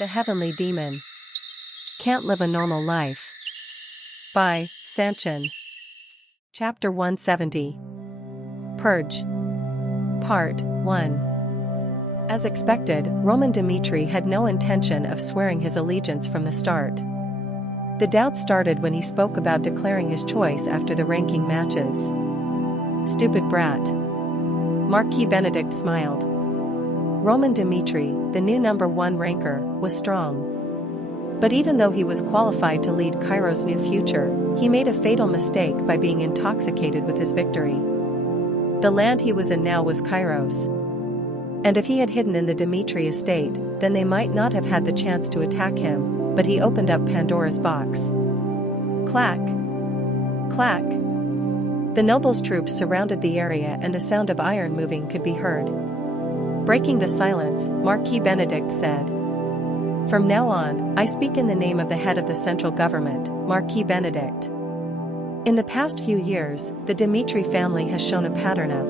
The Heavenly Demon. Can't Live a Normal Life. By Sanchin. Chapter 170. Purge. Part 1. As expected, Roman Dmitri had no intention of swearing his allegiance from the start. The doubt started when he spoke about declaring his choice after the ranking matches. Stupid brat. Marquis Benedict smiled. Roman Dmitri, the new number 1 ranker, was strong. But even though he was qualified to lead Cairo's new future, he made a fatal mistake by being intoxicated with his victory. The land he was in now was Cairo's. And if he had hidden in the Dmitri estate, then they might not have had the chance to attack him, but he opened up Pandora's box. Clack! Clack! The nobles' troops surrounded the area and the sound of iron moving could be heard. Breaking the silence, Marquis Benedict said, "From now on, I speak in the name of the head of the central government, Marquis Benedict. In the past few years, the Dmitri family has shown a pattern of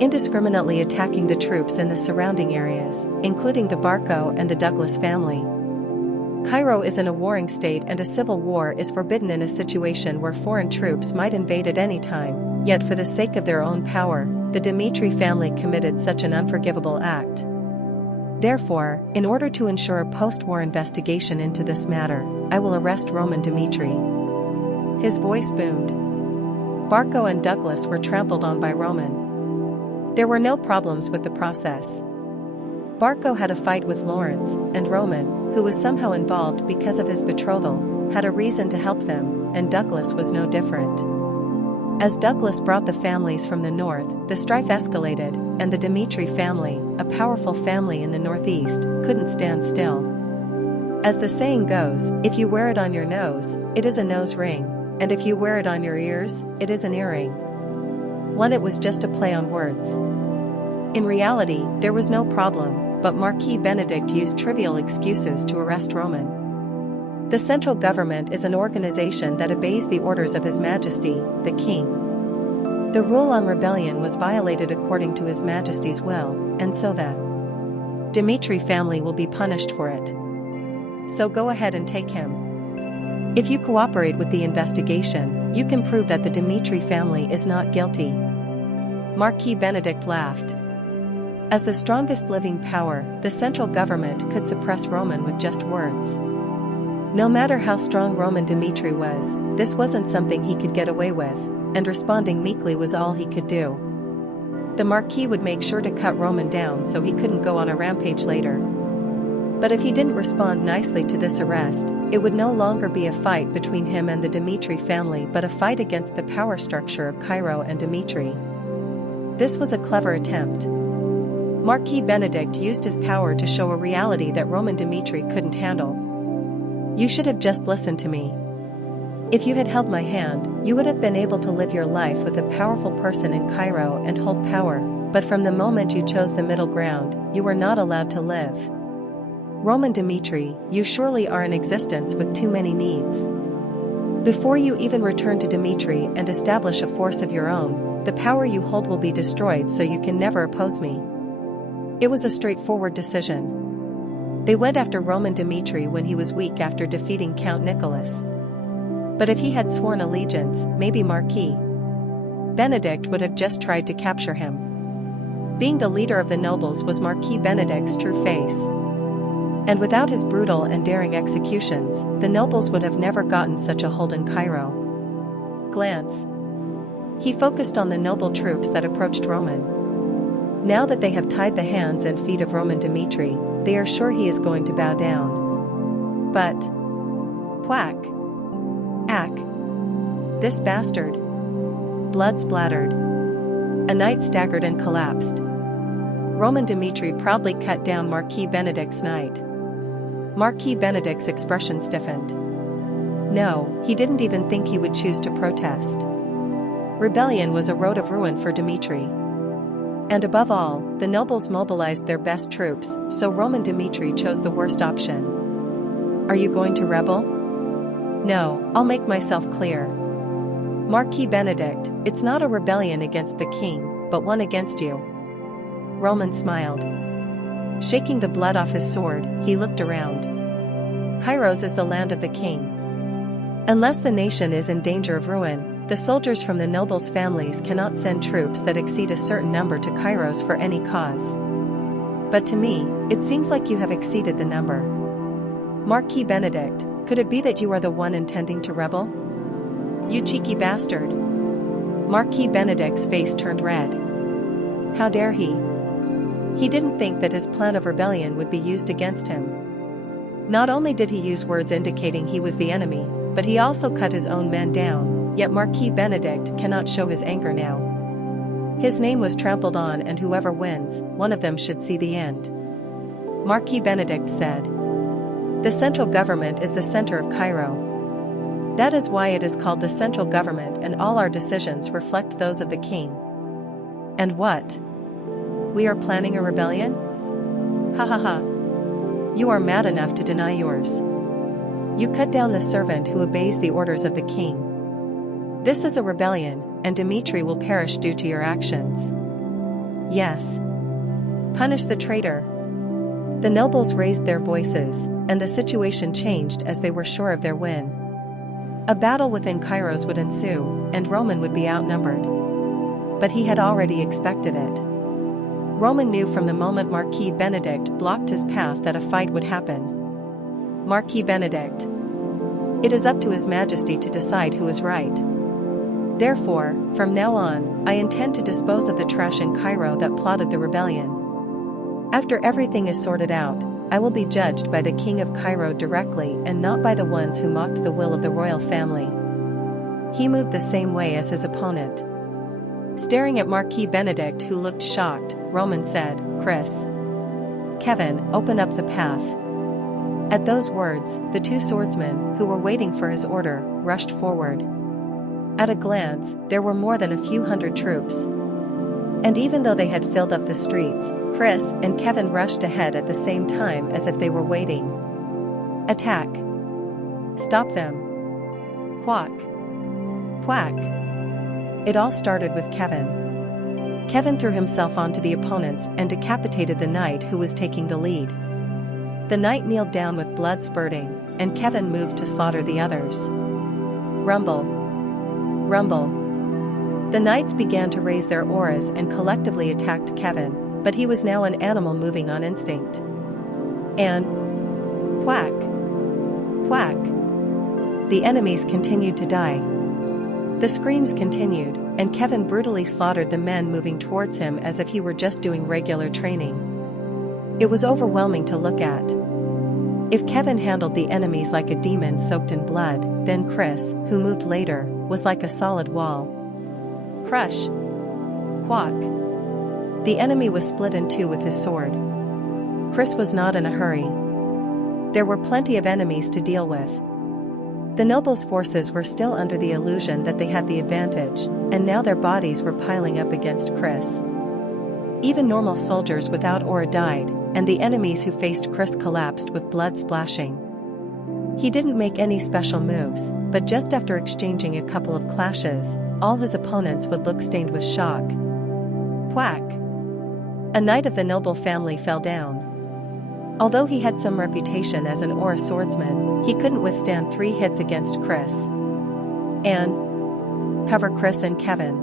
indiscriminately attacking the troops in the surrounding areas, including the Barco and the Douglas family. Cairo is in a warring state and a civil war is forbidden in a situation where foreign troops might invade at any time, yet for the sake of their own power, the Dmitri family committed such an unforgivable act. Therefore, in order to ensure a post-war investigation into this matter, I will arrest Roman Dmitri." His voice boomed. Barco and Douglas were trampled on by Roman. There were no problems with the process. Barco had a fight with Lawrence, and Roman, who was somehow involved because of his betrothal, had a reason to help them, and Douglas was no different. As Douglas brought the families from the north, the strife escalated, and the Dmitri family, a powerful family in the northeast, couldn't stand still. As the saying goes, if you wear it on your nose, it is a nose ring, and if you wear it on your ears, it is an earring. It was just a play on words. In reality, there was no problem, but Marquis Benedict used trivial excuses to arrest Roman. The central government is an organization that obeys the orders of His Majesty, the King. The rule on rebellion was violated according to His Majesty's will, and so the Dmitri family will be punished for it. So go ahead and take him. If you cooperate with the investigation, you can prove that the Dmitri family is not guilty." Marquis Benedict laughed. As the strongest living power, the central government could suppress Roman with just words. No matter how strong Roman Dmitri was, this wasn't something he could get away with, and responding meekly was all he could do. The Marquis would make sure to cut Roman down so he couldn't go on a rampage later. But if he didn't respond nicely to this arrest, it would no longer be a fight between him and the Dmitri family but a fight against the power structure of Cairo and Dmitri. This was a clever attempt. Marquis Benedict used his power to show a reality that Roman Dmitri couldn't handle. "You should have just listened to me. If you had held my hand, you would have been able to live your life with a powerful person in Cairo and hold power, but from the moment you chose the middle ground, you were not allowed to live. Roman Dmitri, you surely are in existence with too many needs. Before you even return to Dmitri and establish a force of your own, the power you hold will be destroyed so you can never oppose me." It was a straightforward decision. They went after Roman Dmitri when he was weak after defeating Count Nicholas. But if he had sworn allegiance, maybe Marquis Benedict would have just tried to capture him. Being the leader of the nobles was Marquis Benedict's true face. And without his brutal and daring executions, the nobles would have never gotten such a hold in Cairo. Glance. He focused on the noble troops that approached Roman. Now that they have tied the hands and feet of Roman Dmitri, they are sure he is going to bow down. But quack! Ack! This bastard! Blood splattered. A knight staggered and collapsed. Roman Dmitri proudly cut down Marquis Benedict's knight. Marquis Benedict's expression stiffened. No, he didn't even think he would choose to protest. Rebellion was a road of ruin for Dmitri. And above all, the nobles mobilized their best troops, so Roman Dmitri chose the worst option. "Are you going to rebel?" "No, I'll make myself clear. Marquis Benedict, it's not a rebellion against the king, but one against you." Roman smiled. Shaking the blood off his sword, he looked around. Kairos is the land of the king. Unless the nation is in danger of ruin, the soldiers from the nobles' families cannot send troops that exceed a certain number to Kairos for any cause. But to me, it seems like you have exceeded the number. Marquis Benedict, could it be that you are the one intending to rebel? You cheeky bastard. Marquis Benedict's face turned red. How dare he? He didn't think that his plan of rebellion would be used against him. Not only did he use words indicating he was the enemy, but he also cut his own men down, yet Marquis Benedict cannot show his anger now. His name was trampled on, and whoever wins, one of them should see the end. Marquis Benedict said. The central government is the center of Cairo. That is why it is called the central government, and all our decisions reflect those of the king. And what? We are planning a rebellion? Ha ha ha. You are mad enough to deny yours. You cut down the servant who obeys the orders of the king. This is a rebellion, and Dmitri will perish due to your actions. Yes. Punish the traitor. The nobles raised their voices, and the situation changed as they were sure of their win. A battle within Kairos would ensue, and Roman would be outnumbered. But he had already expected it. Roman knew from the moment Marquis Benedict blocked his path that a fight would happen. Marquis Benedict. It is up to His Majesty to decide who is right. Therefore, from now on, I intend to dispose of the trash in Cairo that plotted the rebellion. After everything is sorted out, I will be judged by the king of Cairo directly and not by the ones who mocked the will of the royal family. He moved the same way as his opponent. Staring at Marquis Benedict, who looked shocked, Roman said, Chris. Kevin, open up the path. At those words, the two swordsmen, who were waiting for his order, rushed forward. At a glance, there were more than a few hundred troops. And even though they had filled up the streets, Chris and Kevin rushed ahead at the same time as if they were waiting. Attack. Stop them. Quack. Quack. It all started with Kevin. Kevin threw himself onto the opponents and decapitated the knight who was taking the lead. The knight kneeled down with blood spurting, and Kevin moved to slaughter the others. Rumble. Rumble. The knights began to raise their auras and collectively attacked Kevin, but he was now an animal moving on instinct. And whack, whack. The enemies continued to die. The screams continued, and Kevin brutally slaughtered the men moving towards him as if he were just doing regular training. It was overwhelming to look at. If Kevin handled the enemies like a demon soaked in blood, then Chris, who moved later, was like a solid wall. Crush. Quack. The enemy was split in two with his sword. Chris was not in a hurry. There were plenty of enemies to deal with. The nobles' forces were still under the illusion that they had the advantage, and now their bodies were piling up against Chris. Even normal soldiers without aura died, and the enemies who faced Chris collapsed with blood splashing. He didn't make any special moves, but just after exchanging a couple of clashes, all his opponents would look stained with shock. Whack! A knight of the noble family fell down. Although he had some reputation as an aura swordsman, he couldn't withstand 3 hits against Chris. And cover Chris and Kevin.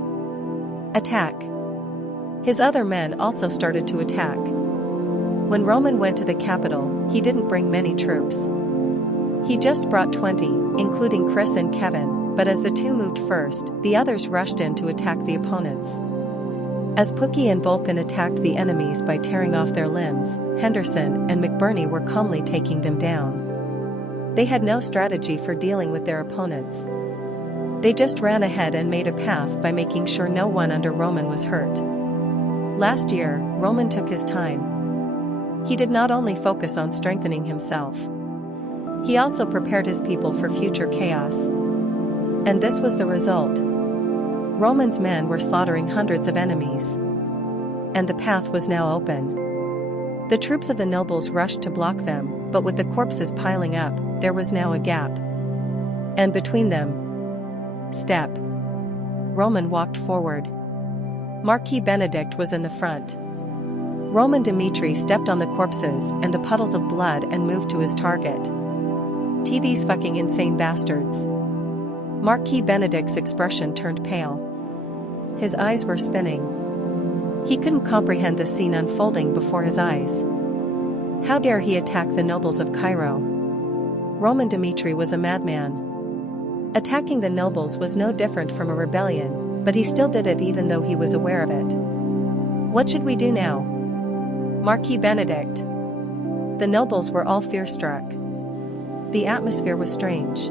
Attack. His other men also started to attack. When Roman went to the capital, he didn't bring many troops. He just brought 20, including Chris and Kevin, but as the two moved first, the others rushed in to attack the opponents. As Pookie and Vulcan attacked the enemies by tearing off their limbs, Henderson and McBurney were calmly taking them down. They had no strategy for dealing with their opponents. They just ran ahead and made a path by making sure no one under Roman was hurt. Last year, Roman took his time. He did not only focus on strengthening himself. He also prepared his people for future chaos. And this was the result. Roman's men were slaughtering hundreds of enemies. And the path was now open. The troops of the nobles rushed to block them, but with the corpses piling up, there was now a gap. And between them, step. Roman walked forward. Marquis Benedict was in the front. Roman Dmitri stepped on the corpses and the puddles of blood and moved to his target. These fucking insane bastards. Marquis Benedict's expression turned pale. His eyes were spinning. He couldn't comprehend the scene unfolding before his eyes. How dare he attack the nobles of Cairo? Roman Dmitri was a madman. Attacking the nobles was no different from a rebellion, but he still did it even though he was aware of it. What should we do now? Marquis Benedict. The nobles were all fear-struck. The atmosphere was strange.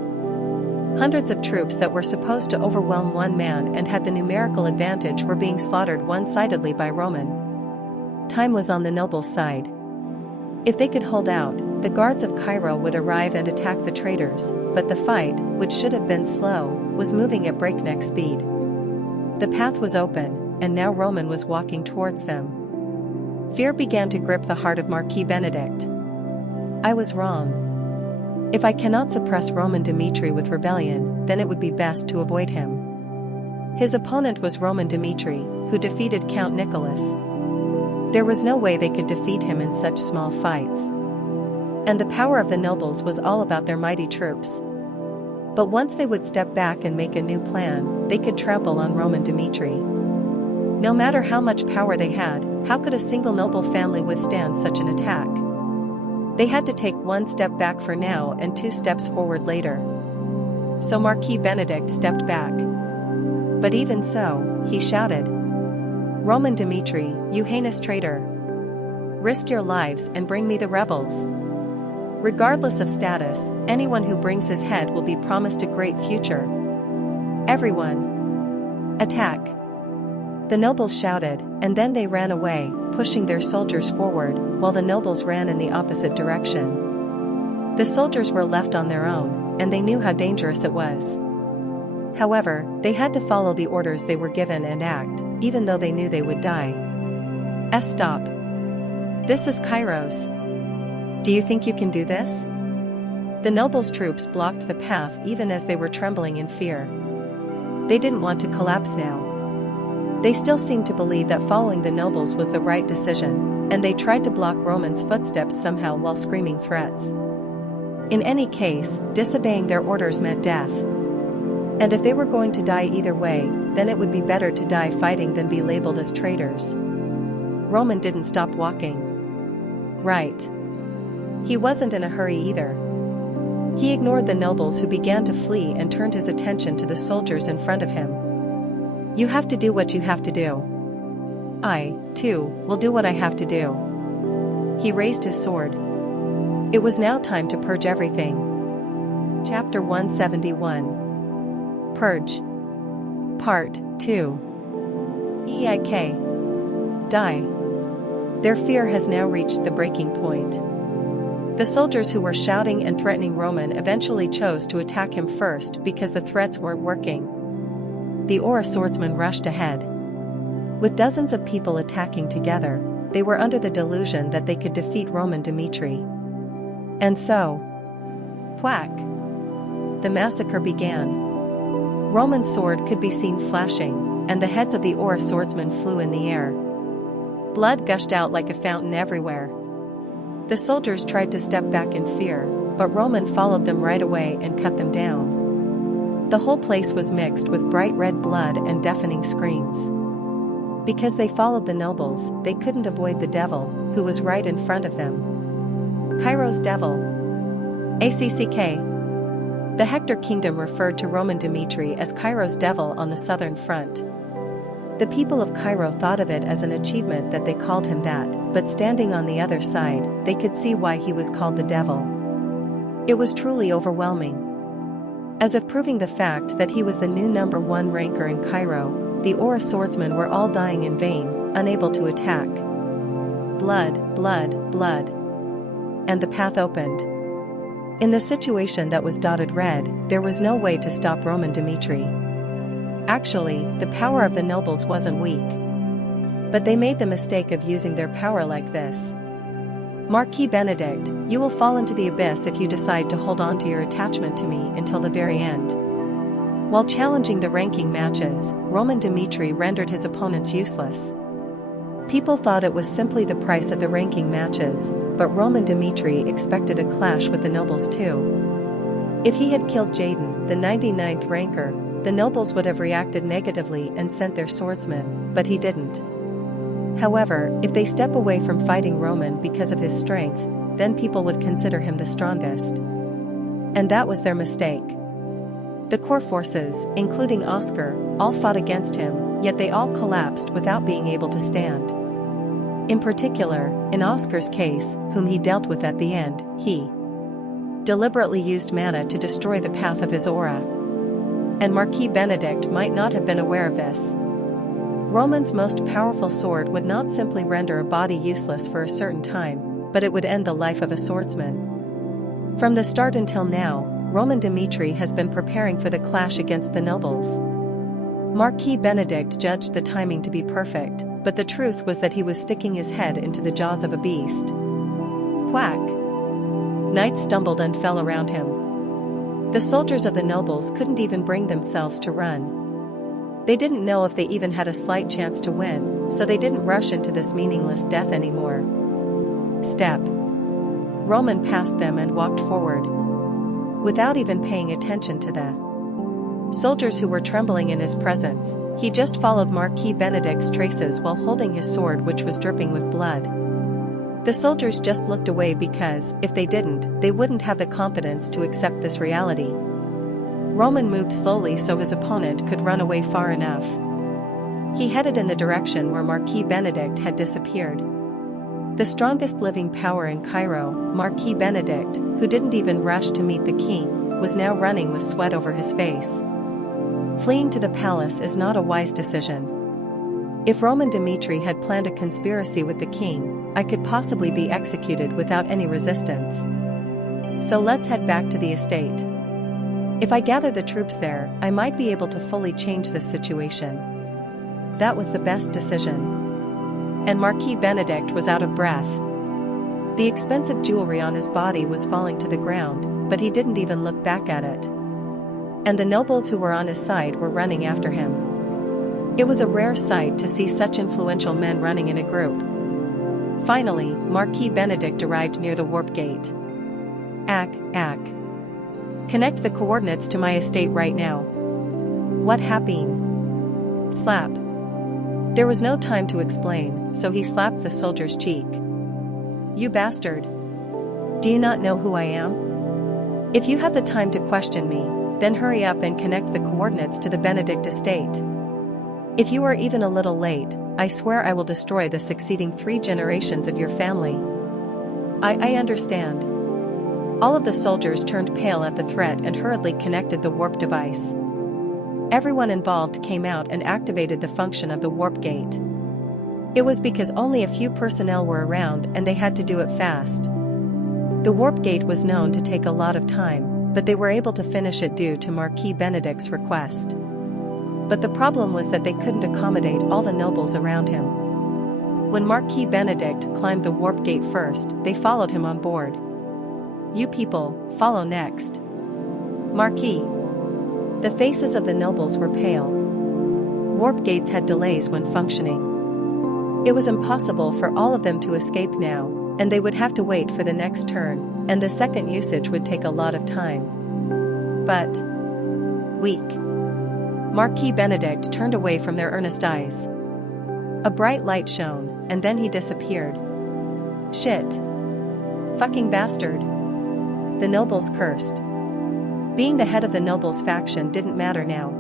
Hundreds of troops that were supposed to overwhelm one man and had the numerical advantage were being slaughtered one-sidedly by Roman. Time was on the nobles' side. If they could hold out, the guards of Cairo would arrive and attack the traitors, but the fight, which should have been slow, was moving at breakneck speed. The path was open, and now Roman was walking towards them. Fear began to grip the heart of Marquis Benedict. I was wrong. If I cannot suppress Roman Dmitri with rebellion, then it would be best to avoid him. His opponent was Roman Dmitri, who defeated Count Nicholas. There was no way they could defeat him in such small fights. And the power of the nobles was all about their mighty troops. But once they would step back and make a new plan, they could trample on Roman Dmitri. No matter how much power they had, how could a single noble family withstand such an attack? They had to take one step back for now and 2 steps forward later. So Marquis Benedict stepped back. But even so, he shouted, "Roman Dmitri, you heinous traitor! Risk your lives and bring me the rebels. Regardless of status, anyone who brings his head will be promised a great future. Everyone! Attack!" The nobles shouted, and then they ran away, pushing their soldiers forward, while the nobles ran in the opposite direction. The soldiers were left on their own, and they knew how dangerous it was. However, they had to follow the orders they were given and act, even though they knew they would die. Stop. This is Kairos. Do you think you can do this? The nobles' troops blocked the path even as they were trembling in fear. They didn't want to collapse now. They still seemed to believe that following the nobles was the right decision, and they tried to block Roman's footsteps somehow while screaming threats. In any case, disobeying their orders meant death. And if they were going to die either way, then it would be better to die fighting than be labeled as traitors. Roman didn't stop walking. Right. He wasn't in a hurry either. He ignored the nobles who began to flee and turned his attention to the soldiers in front of him. You have to do what you have to do. I, too, will do what I have to do. He raised his sword. It was now time to purge everything. Chapter 171. Purge. Part 2. Eik. Die. Their fear has now reached the breaking point. The soldiers who were shouting and threatening Roman eventually chose to attack him first because the threats weren't working. The Aura swordsmen rushed ahead. With dozens of people attacking together, they were under the delusion that they could defeat Roman Dmitri. And so, whack! The massacre began. Roman's sword could be seen flashing, and the heads of the Aura swordsmen flew in the air. Blood gushed out like a fountain everywhere. The soldiers tried to step back in fear, but Roman followed them right away and cut them down. The whole place was mixed with bright red blood and deafening screams. Because they followed the nobles, they couldn't avoid the devil, who was right in front of them. Cairo's devil. ACCK. The Hector kingdom referred to Roman Dmitri as Cairo's devil on the southern front. The people of Cairo thought of it as an achievement that they called him that, but standing on the other side, they could see why he was called the devil. It was truly overwhelming. As if proving the fact that he was the new number 1 ranker in Cairo, the Aura swordsmen were all dying in vain, unable to attack. Blood, blood, blood. And the path opened. In the situation that was dotted red, there was no way to stop Roman Dmitri. Actually, the power of the nobles wasn't weak. But they made the mistake of using their power like this. Marquis Benedict, you will fall into the abyss if you decide to hold on to your attachment to me until the very end. While challenging the ranking matches, Roman Dmitri rendered his opponents useless. People thought it was simply the price of the ranking matches, but Roman Dmitri expected a clash with the nobles too. If he had killed Jaden, the 99th ranker, the nobles would have reacted negatively and sent their swordsmen, but he didn't. However, if they step away from fighting Roman because of his strength, then people would consider him the strongest. And that was their mistake. The core forces, including Oscar, all fought against him, yet they all collapsed without being able to stand. In particular, in Oscar's case, whom he dealt with at the end, he deliberately used mana to destroy the path of his aura. And Marquis Benedict might not have been aware of this. Roman's most powerful sword would not simply render a body useless for a certain time, but it would end the life of a swordsman. From the start until now, Roman Dmitri has been preparing for the clash against the nobles. Marquis Benedict judged the timing to be perfect, but the truth was that he was sticking his head into the jaws of a beast. Quack! Knights stumbled and fell around him. The soldiers of the nobles couldn't even bring themselves to run. They didn't know if they even had a slight chance to win, so they didn't rush into this meaningless death anymore. Step. Roman passed them and walked forward. Without even paying attention to the soldiers who were trembling in his presence, he just followed Marquis Benedict's traces while holding his sword, which was dripping with blood. The soldiers just looked away because, if they didn't, they wouldn't have the confidence to accept this reality. Roman moved slowly so his opponent could run away far enough. He headed in the direction where Marquis Benedict had disappeared. The strongest living power in Cairo, Marquis Benedict, who didn't even rush to meet the king, was now running with sweat over his face. Fleeing to the palace is not a wise decision. If Roman Dmitri had planned a conspiracy with the king, I could possibly be executed without any resistance. So let's head back to the estate. If I gather the troops there, I might be able to fully change this situation. That was the best decision. And Marquis Benedict was out of breath. The expensive jewelry on his body was falling to the ground, but he didn't even look back at it. And the nobles who were on his side were running after him. It was a rare sight to see such influential men running in a group. Finally, Marquis Benedict arrived near the warp gate. Ack. Connect the coordinates to my estate right now. What happened? Slap. There was no time to explain, so he slapped the soldier's cheek. You bastard! Do you not know who I am? If you have the time to question me, then hurry up and connect the coordinates to the Benedict estate. If you are even a little late, I swear I will destroy the succeeding 3 generations of your family. I understand. All of the soldiers turned pale at the threat and hurriedly connected the warp device. Everyone involved came out and activated the function of the warp gate. It was because only a few personnel were around and they had to do it fast. The warp gate was known to take a lot of time, but they were able to finish it due to Marquis Benedict's request. But the problem was that they couldn't accommodate all the nobles around him. When Marquis Benedict climbed the warp gate first, they followed him on board. You people, follow next. Marquis. The faces of the nobles were pale. Warp gates had delays when functioning. It was impossible for all of them to escape now, and they would have to wait for the next turn, and the second usage would take a lot of time. But weak. Marquis Benedict turned away from their earnest eyes. A bright light shone, and then he disappeared. Shit. Fucking bastard. The nobles cursed. Being the head of the nobles faction didn't matter now.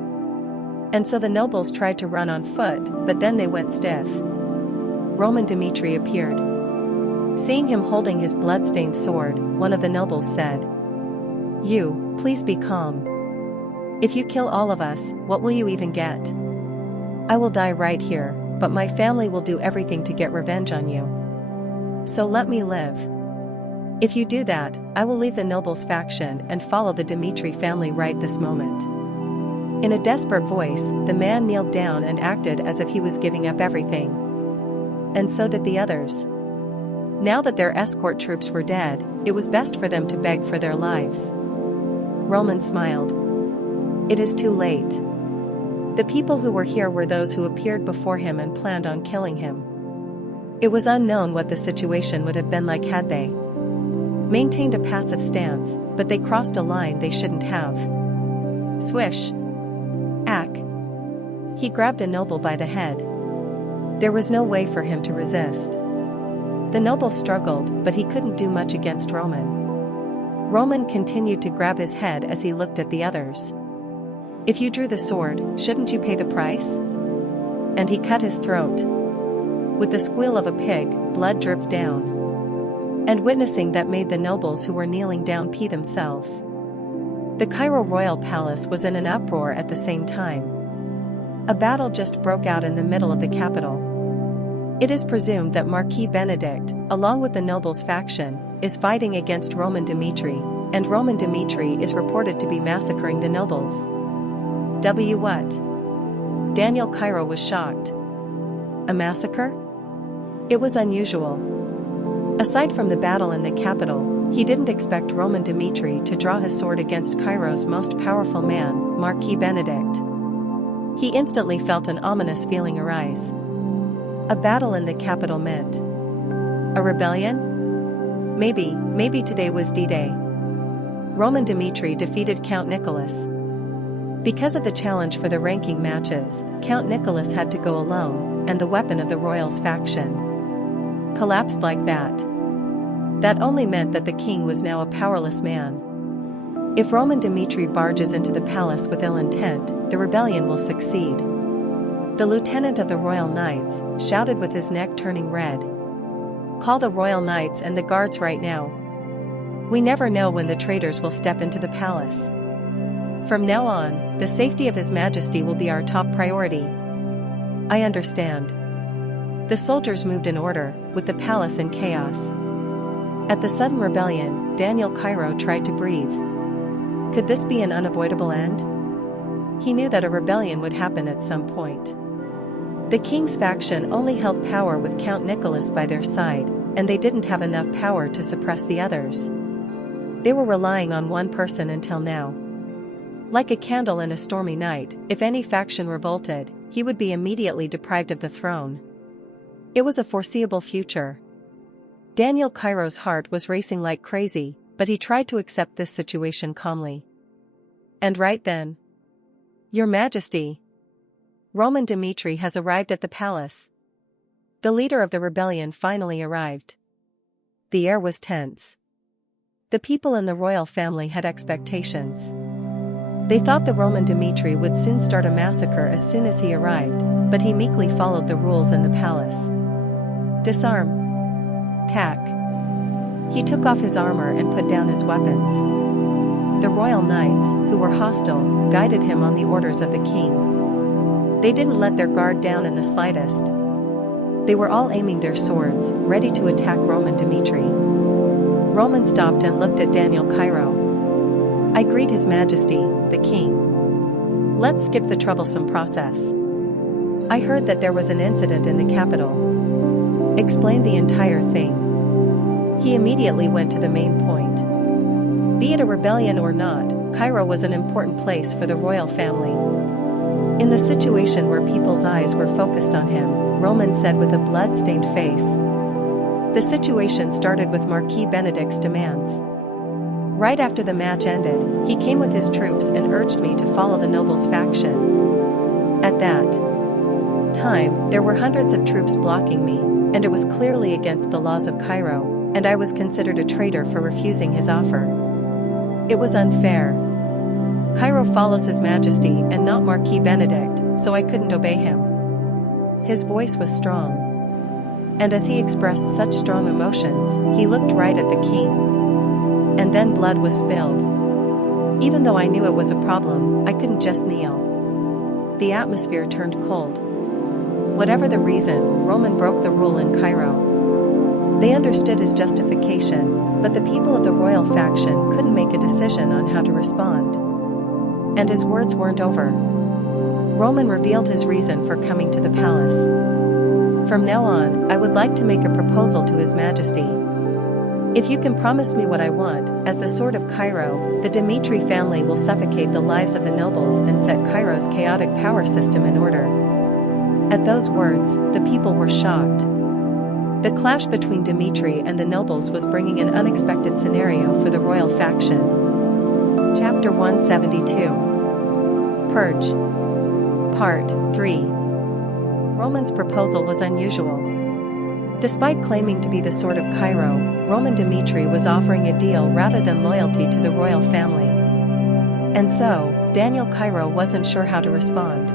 And so the nobles tried to run on foot, but then they went stiff. Roman Dmitri appeared. Seeing him holding his blood-stained sword, one of the nobles said, "You, please be calm. If you kill all of us, what will you even get? I will die right here, but my family will do everything to get revenge on you. So let me live. If you do that, I will leave the nobles faction and follow the Dmitri family right this moment." In a desperate voice, the man kneeled down and acted as if he was giving up everything. And so did the others. Now that their escort troops were dead, it was best for them to beg for their lives. Roman smiled. It is too late. The people who were here were those who appeared before him and planned on killing him. It was unknown what the situation would have been like had they maintained a passive stance, but they crossed a line they shouldn't have. Swish. Ack. He grabbed a noble by the head. There was no way for him to resist. The noble struggled, but he couldn't do much against Roman. Roman continued to grab his head as he looked at the others. If you drew the sword, shouldn't you pay the price? And he cut his throat. With the squeal of a pig, blood dripped down. And witnessing that made the nobles who were kneeling down pee themselves. The Cairo royal palace was in an uproar at the same time. A battle just broke out in the middle of the capital. It is presumed that Marquis Benedict, along with the nobles' faction, is fighting against Roman Dmitri, and Roman Dmitri is reported to be massacring the nobles. What? Daniel Cairo was shocked. A massacre? It was unusual. Aside from the battle in the capital, he didn't expect Roman Dmitri to draw his sword against Cairo's most powerful man, Marquis Benedict. He instantly felt an ominous feeling arise. A battle in the capital meant a rebellion? Maybe today was D-Day. Roman Dmitri defeated Count Nicholas. Because of the challenge for the ranking matches, Count Nicholas had to go alone, and the weapon of the royals' faction collapsed like that. That only meant that the king was now a powerless man. If Roman Dmitri barges into the palace with ill intent, the rebellion will succeed. The lieutenant of the royal knights shouted with his neck turning red. Call the royal knights and the guards right now. We never know when the traitors will step into the palace. From now on, the safety of His Majesty will be our top priority. I understand. The soldiers moved in order, with the palace in chaos. At the sudden rebellion, Daniel Cairo tried to breathe. Could this be an unavoidable end? He knew that a rebellion would happen at some point. The king's faction only held power with Count Nicholas by their side, and they didn't have enough power to suppress the others. They were relying on one person until now. Like a candle in a stormy night, if any faction revolted, he would be immediately deprived of the throne. It was a foreseeable future. Daniel Cairo's heart was racing like crazy, but he tried to accept this situation calmly. And right then, Your Majesty, Roman Dmitri has arrived at the palace. The leader of the rebellion finally arrived. The air was tense. The people in the royal family had expectations. They thought the Roman Dmitri would soon start a massacre as soon as he arrived, but he meekly followed the rules in the palace. Disarm. Tack. He took off his armor and put down his weapons. The royal knights, who were hostile, guided him on the orders of the king. They didn't let their guard down in the slightest. They were all aiming their swords, ready to attack Roman Dmitri. Roman stopped and looked at Daniel Cairo. I greet His Majesty, the king. Let's skip the troublesome process. I heard that there was an incident in the capital. Explain the entire thing. He immediately went to the main point. Be it a rebellion or not, Cairo was an important place for the royal family. In the situation where people's eyes were focused on him, Roman said with a blood-stained face. The situation started with Marquis Benedict's demands. Right after the match ended, he came with his troops and urged me to follow the nobles' faction. At that time, there were hundreds of troops blocking me, and it was clearly against the laws of Cairo, and I was considered a traitor for refusing his offer. It was unfair. Cairo follows His Majesty and not Marquis Benedict, so I couldn't obey him. His voice was strong. And as he expressed such strong emotions, he looked right at the king. And then blood was spilled. Even though I knew it was a problem, I couldn't just kneel. The atmosphere turned cold. Whatever the reason, Roman broke the rule in Cairo. They understood his justification, but the people of the royal faction couldn't make a decision on how to respond. And his words weren't over. Roman revealed his reason for coming to the palace. From now on, I would like to make a proposal to His Majesty. If you can promise me what I want, as the sword of Cairo, the Dmitri family will suffocate the lives of the nobles and set Cairo's chaotic power system in order. At those words, the people were shocked. The clash between Dmitri and the nobles was bringing an unexpected scenario for the royal faction. Chapter 172. Purge. Part 3. Roman's proposal was unusual. Despite claiming to be the sword of Cairo, Roman Dmitri was offering a deal rather than loyalty to the royal family. And so, Daniel Cairo wasn't sure how to respond.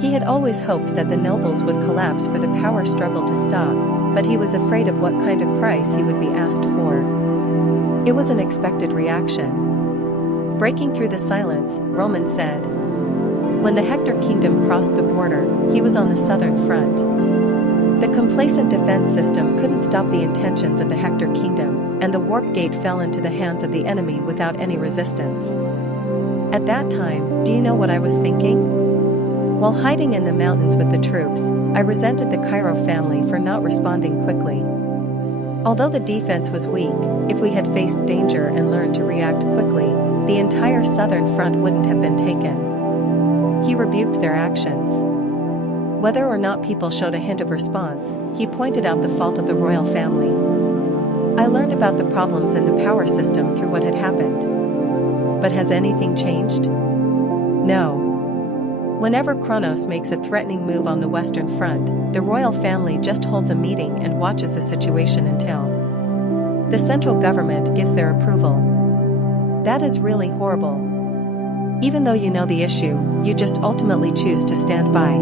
He had always hoped that the nobles would collapse for the power struggle to stop, but he was afraid of what kind of price he would be asked for. It was an expected reaction. Breaking through the silence, Roman said. When the Hector kingdom crossed the border, he was on the southern front. The complacent defense system couldn't stop the intentions of the Hector kingdom, and the warp gate fell into the hands of the enemy without any resistance. At that time, do you know what I was thinking? While hiding in the mountains with the troops, I resented the Cairo family for not responding quickly. Although the defense was weak, if we had faced danger and learned to react quickly, the entire southern front wouldn't have been taken. He rebuked their actions. Whether or not people showed a hint of response, he pointed out the fault of the royal family. I learned about the problems in the power system through what had happened. But has anything changed? No. Whenever Kronos makes a threatening move on the Western Front, the royal family just holds a meeting and watches the situation until the central government gives their approval. That is really horrible. Even though you know the issue, you just ultimately choose to stand by.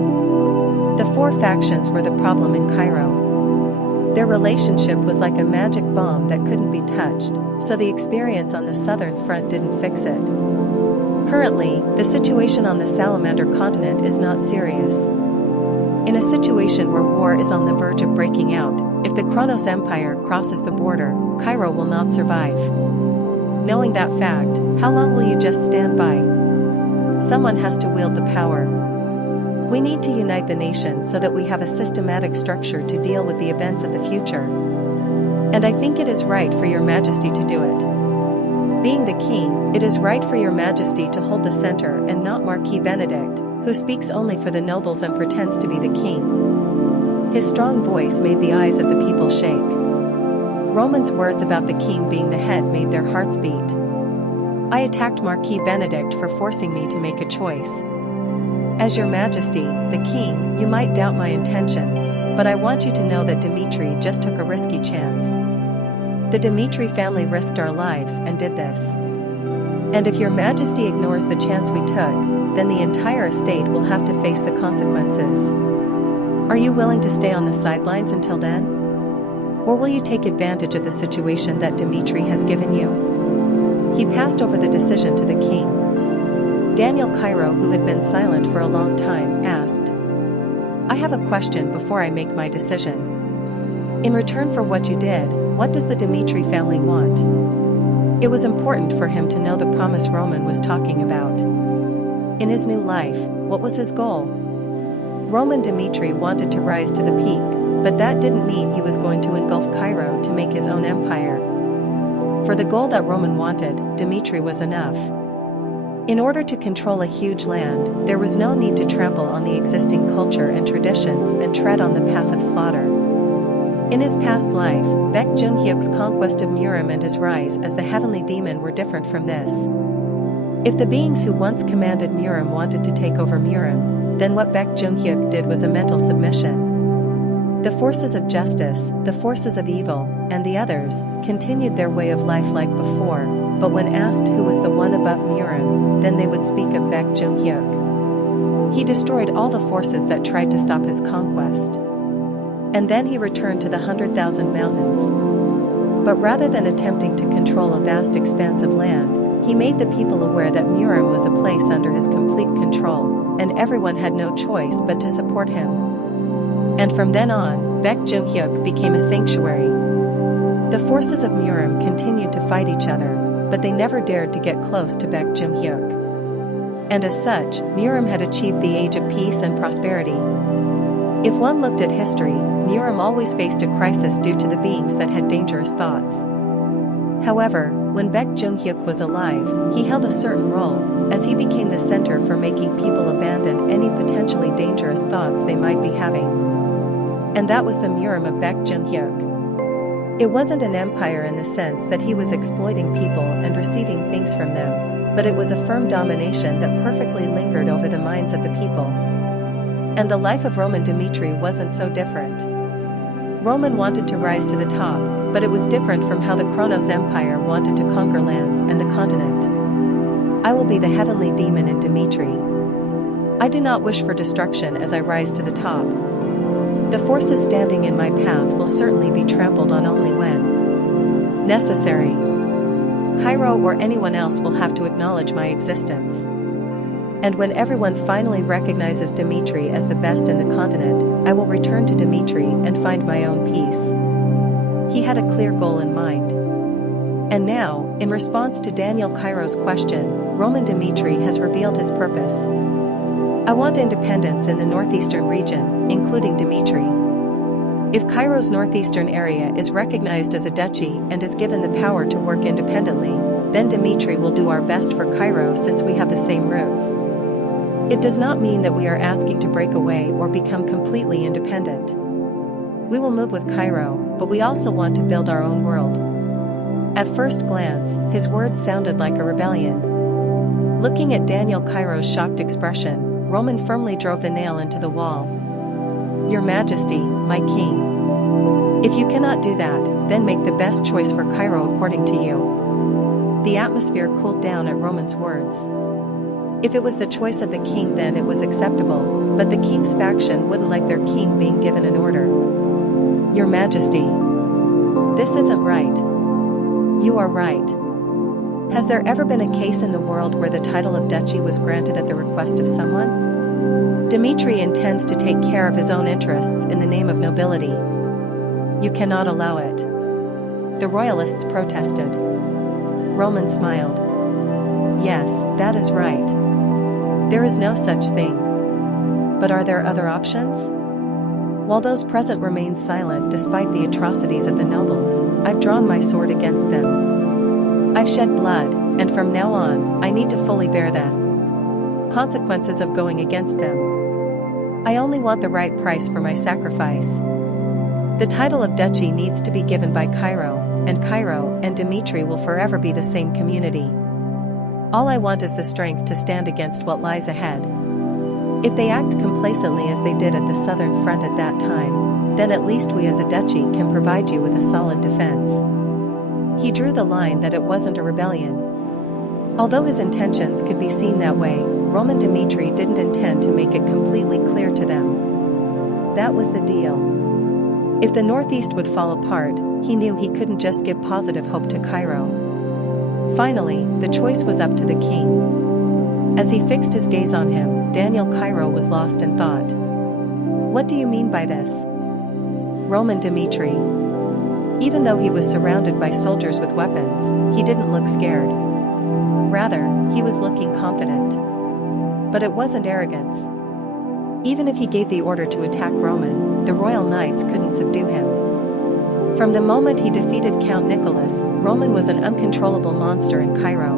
The four factions were the problem in Cairo. Their relationship was like a magic bomb that couldn't be touched, so the experience on the southern front didn't fix it. Currently, the situation on the Salamander continent is not serious. In a situation where war is on the verge of breaking out, if the Kronos Empire crosses the border, Cairo will not survive. Knowing that fact, how long will you just stand by? Someone has to wield the power. We need to unite the nation so that we have a systematic structure to deal with the events of the future. And I think it is right for your majesty to do it. Being the king, it is right for your majesty to hold the center and not Marquis Benedict, who speaks only for the nobles and pretends to be the king. His strong voice made the eyes of the people shake. Roman's words about the king being the head made their hearts beat. I attacked Marquis Benedict for forcing me to make a choice. As your majesty, the king, you might doubt my intentions, but I want you to know that Dmitri just took a risky chance. The Dmitri family risked our lives and did this. And if your majesty ignores the chance we took, then the entire estate will have to face the consequences. Are you willing to stay on the sidelines until then? Or will you take advantage of the situation that Dmitri has given you? He passed over the decision to the king. Daniel Cairo, who had been silent for a long time, asked, I have a question before I make my decision. In return for what you did, what does the Dmitri family want? It was important for him to know the promise Roman was talking about. In his new life, what was his goal? Roman Dmitri wanted to rise to the peak, but that didn't mean he was going to engulf Cairo to make his own empire. For the goal that Roman wanted, Dmitri was enough. In order to control a huge land, there was no need to trample on the existing culture and traditions and tread on the path of slaughter. In his past life, Baek Jung-hyuk's conquest of Murim and his rise as the heavenly demon were different from this. If the beings who once commanded Murim wanted to take over Murim, then what Baek Jung-hyuk did was a mental submission. The forces of justice, the forces of evil, and the others, continued their way of life like before, but when asked who was the one above Murim, then they would speak of Baek Jung-hyuk. He destroyed all the forces that tried to stop his conquest. And then he returned to the 100,000 mountains. But rather than attempting to control a vast expanse of land, he made the people aware that Murim was a place under his complete control, and everyone had no choice but to support him. And from then on, Baek Jung-hyuk became a sanctuary. The forces of Murim continued to fight each other, but they never dared to get close to Baek Jung-hyuk. And as such, Murim had achieved the age of peace and prosperity. If one looked at history, Murim always faced a crisis due to the beings that had dangerous thoughts. However, when Baek Jung-hyuk was alive, he held a certain role, as he became the center for making people abandon any potentially dangerous thoughts they might be having. And that was the Murim of Baek Jun-hyuk. It wasn't an empire in the sense that he was exploiting people and receiving things from them, but it was a firm domination that perfectly lingered over the minds of the people. And the life of Roman Dmitri wasn't so different. Roman wanted to rise to the top, but it was different from how the Kronos Empire wanted to conquer lands and the continent. I will be the heavenly demon in Dmitri. I do not wish for destruction as I rise to the top. The forces standing in my path will certainly be trampled on only when necessary. Cairo or anyone else will have to acknowledge my existence. And when everyone finally recognizes Dmitri as the best in the continent, I will return to Dmitri and find my own peace. He had a clear goal in mind. And now, in response to Daniel Cairo's question, Roman Dmitri has revealed his purpose. I want independence in the northeastern region, including Dmitri. If Cairo's northeastern area is recognized as a duchy and is given the power to work independently, then Dmitri will do our best for Cairo since we have the same roots. It does not mean that we are asking to break away or become completely independent. We will move with Cairo, but we also want to build our own world. At first glance, his words sounded like a rebellion. Looking at Daniel Cairo's shocked expression, Roman firmly drove the nail into the wall. Your Majesty, my king. If you cannot do that, then make the best choice for Cairo according to you. The atmosphere cooled down at Roman's words. If it was the choice of the king, then it was acceptable, but the king's faction wouldn't like their king being given an order. Your Majesty. This isn't right. You are right. Has there ever been a case in the world where the title of duchy was granted at the request of someone? Dmitri intends to take care of his own interests in the name of nobility. You cannot allow it. The royalists protested. Roman smiled. Yes, that is right. There is no such thing. But are there other options? While those present remained silent despite the atrocities of the nobles, I've drawn my sword against them. I've shed blood, and from now on, I need to fully bear the consequences of going against them. I only want the right price for my sacrifice. The title of duchy needs to be given by Cairo and Dmitri will forever be the same community. All I want is the strength to stand against what lies ahead. If they act complacently as they did at the southern front at that time, then at least we as a duchy can provide you with a solid defense. He drew the line that it wasn't a rebellion. Although his intentions could be seen that way, Roman Dmitri didn't intend to make it completely clear to them. That was the deal. If the Northeast would fall apart, he knew he couldn't just give positive hope to Cairo. Finally, the choice was up to the king. As he fixed his gaze on him, Daniel Cairo was lost in thought. What do you mean by this? Roman Dmitri. Even though he was surrounded by soldiers with weapons, he didn't look scared. Rather, he was looking confident. But it wasn't arrogance. Even if he gave the order to attack Roman, the royal knights couldn't subdue him. From the moment he defeated Count Nicholas, Roman was an uncontrollable monster in Cairo.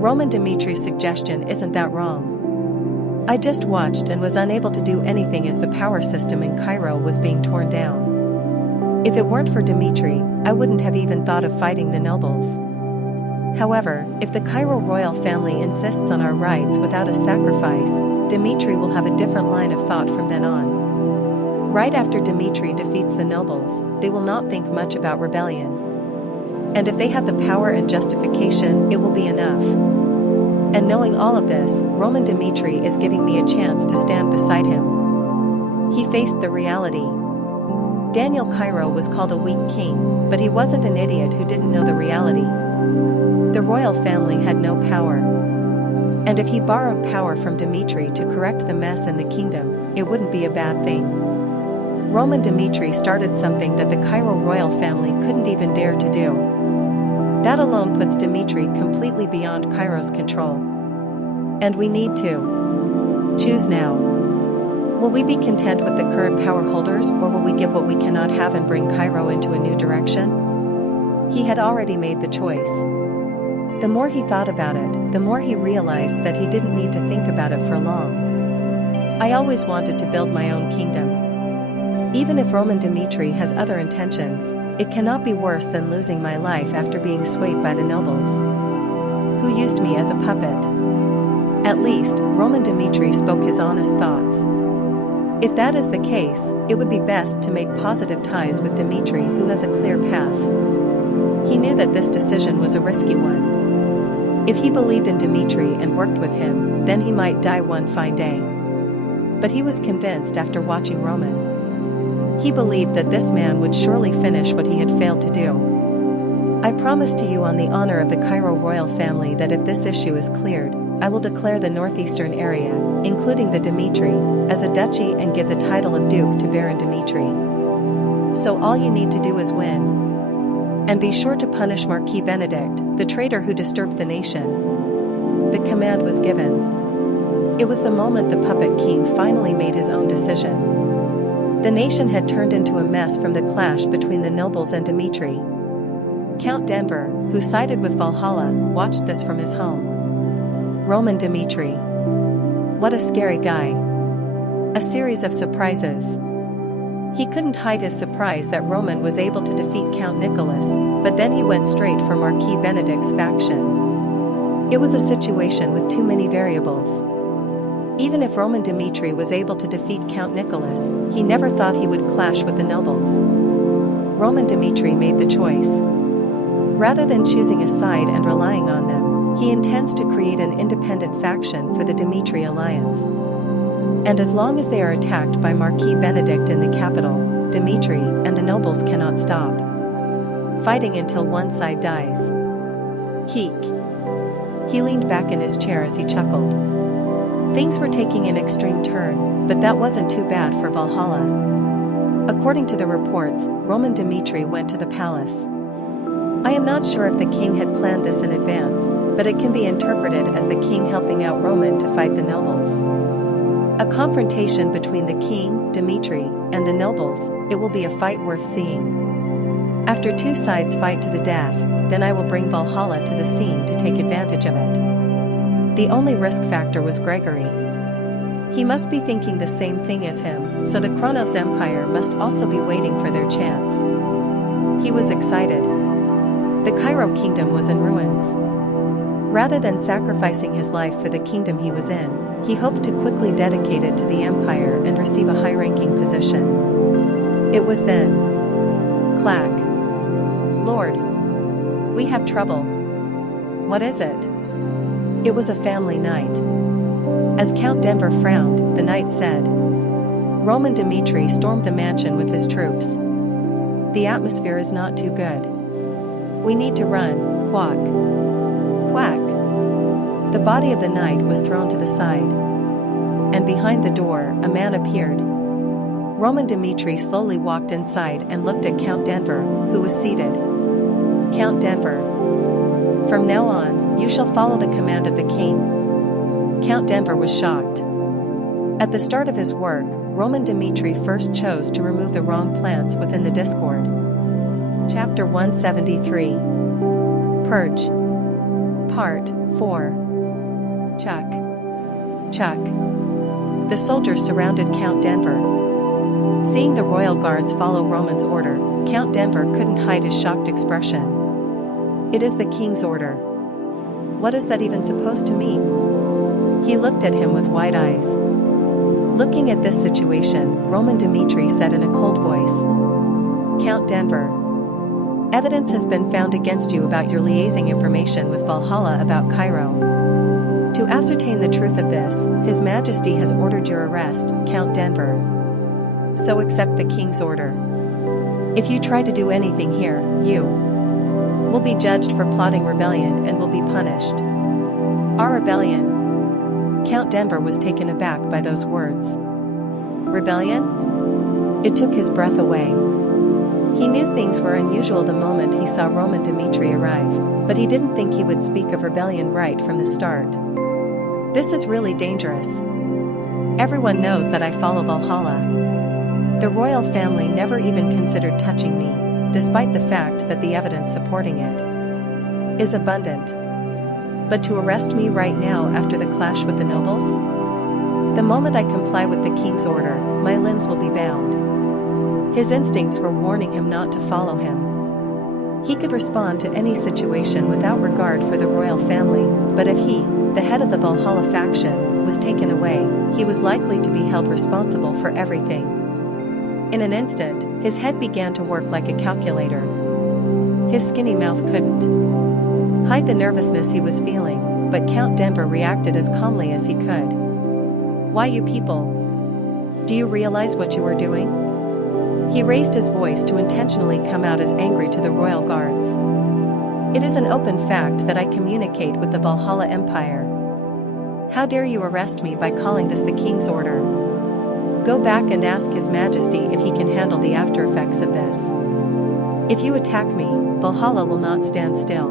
Roman Dmitri's suggestion isn't that wrong. I just watched and was unable to do anything as the power system in Cairo was being torn down. If it weren't for Dmitri, I wouldn't have even thought of fighting the nobles. However, if the Cairo royal family insists on our rights without a sacrifice, Dmitri will have a different line of thought from then on. Right after Dmitri defeats the nobles, they will not think much about rebellion. And if they have the power and justification, it will be enough. And knowing all of this, Roman Dmitri is giving me a chance to stand beside him. He faced the reality. Daniel Cairo was called a weak king, but he wasn't an idiot who didn't know the reality. The royal family had no power. And if he borrowed power from Dmitri to correct the mess in the kingdom, it wouldn't be a bad thing. Roman Dmitri started something that the Cairo royal family couldn't even dare to do. That alone puts Dmitri completely beyond Cairo's control. And we need to choose now. Will we be content with the current power holders, or will we give what we cannot have and bring Cairo into a new direction? He had already made the choice. The more he thought about it, the more he realized that he didn't need to think about it for long. I always wanted to build my own kingdom. Even if Roman Dmitri has other intentions, it cannot be worse than losing my life after being swayed by the nobles, who used me as a puppet. At least, Roman Dmitri spoke his honest thoughts. If that is the case, it would be best to make positive ties with Dmitri, who has a clear path. He knew that this decision was a risky one. If he believed in Dmitri and worked with him, then he might die one fine day. But he was convinced after watching Roman. He believed that this man would surely finish what he had failed to do. I promise to you on the honor of the Cairo royal family that if this issue is cleared, I will declare the northeastern area, including the Dmitri, as a duchy and give the title of Duke to Baron Dmitri. So all you need to do is win. And be sure to punish Marquis Benedict, the traitor who disturbed the nation. The command was given. It was the moment the puppet king finally made his own decision. The nation had turned into a mess from the clash between the nobles and Dmitri. Count Denver, who sided with Valhalla, watched this from his home. Roman Dmitri. What a scary guy. A series of surprises. He couldn't hide his surprise that Roman was able to defeat Count Nicholas, but then he went straight for Marquis Benedict's faction. It was a situation with too many variables. Even if Roman Dmitri was able to defeat Count Nicholas, he never thought he would clash with the nobles. Roman Dmitri made the choice. Rather than choosing a side and relying on them, he intends to create an independent faction for the Dmitri alliance. And as long as they are attacked by Marquis Benedict in the capital, Dmitri and the nobles cannot stop fighting until one side dies. Keek. He leaned back in his chair as he chuckled. Things were taking an extreme turn, but that wasn't too bad for Valhalla. According to the reports, Roman Dmitri went to the palace. I am not sure if the king had planned this in advance, but it can be interpreted as the king helping out Roman to fight the nobles. A confrontation between the king, Dmitri, and the nobles, it will be a fight worth seeing. After two sides fight to the death, then I will bring Valhalla to the scene to take advantage of it. The only risk factor was Gregory. He must be thinking the same thing as him, so the Kronos Empire must also be waiting for their chance. He was excited. The Cairo kingdom was in ruins. Rather than sacrificing his life for the kingdom he was in, he hoped to quickly dedicate it to the empire and receive a high-ranking position. It was then. Clack. Lord. We have trouble. What is it? It was a family night. As Count Denver frowned, the knight said. Roman Dmitri stormed the mansion with his troops. The atmosphere is not too good. We need to run, quack. Quack. The body of the knight was thrown to the side. And behind the door, a man appeared. Roman Dmitri slowly walked inside and looked at Count Denver, who was seated. Count Denver. From now on, you shall follow the command of the king. Count Denver was shocked. At the start of his work, Roman Dmitri first chose to remove the wrong plants within the Discord. Chapter 173. Purge. Part 4. Chuck. The soldiers surrounded Count Denver. Seeing the royal guards follow Roman's order, Count Denver couldn't hide his shocked expression. It is the king's order. What is that even supposed to mean? He looked at him with wide eyes. Looking at this situation, Roman Dmitri said in a cold voice. Count Denver. Evidence has been found against you about your liaising information with Valhalla about Cairo. To ascertain the truth of this, His Majesty has ordered your arrest, Count Denver. So accept the king's order. If you try to do anything here, you will be judged for plotting rebellion and will be punished. Our rebellion? Count Denver was taken aback by those words. Rebellion? It took his breath away. He knew things were unusual the moment he saw Roman Dmitri arrive, but he didn't think he would speak of rebellion right from the start. This is really dangerous. Everyone knows that I follow Valhalla. The royal family never even considered touching me, despite the fact that the evidence supporting it is abundant. But to arrest me right now after the clash with the nobles? The moment I comply with the king's order, my limbs will be bound. His instincts were warning him not to follow him. He could respond to any situation without regard for the royal family, but if he, the head of the Valhalla faction, was taken away, he was likely to be held responsible for everything. In an instant, his head began to work like a calculator. His skinny mouth couldn't hide the nervousness he was feeling, but Count Denver reacted as calmly as he could. "Why, you people? Do you realize what you are doing?" He raised his voice to intentionally come out as angry to the royal guards. "It is an open fact that I communicate with the Valhalla Empire. How dare you arrest me by calling this the king's order? Go back and ask His Majesty if he can handle the after effects of this. If you attack me, Valhalla will not stand still."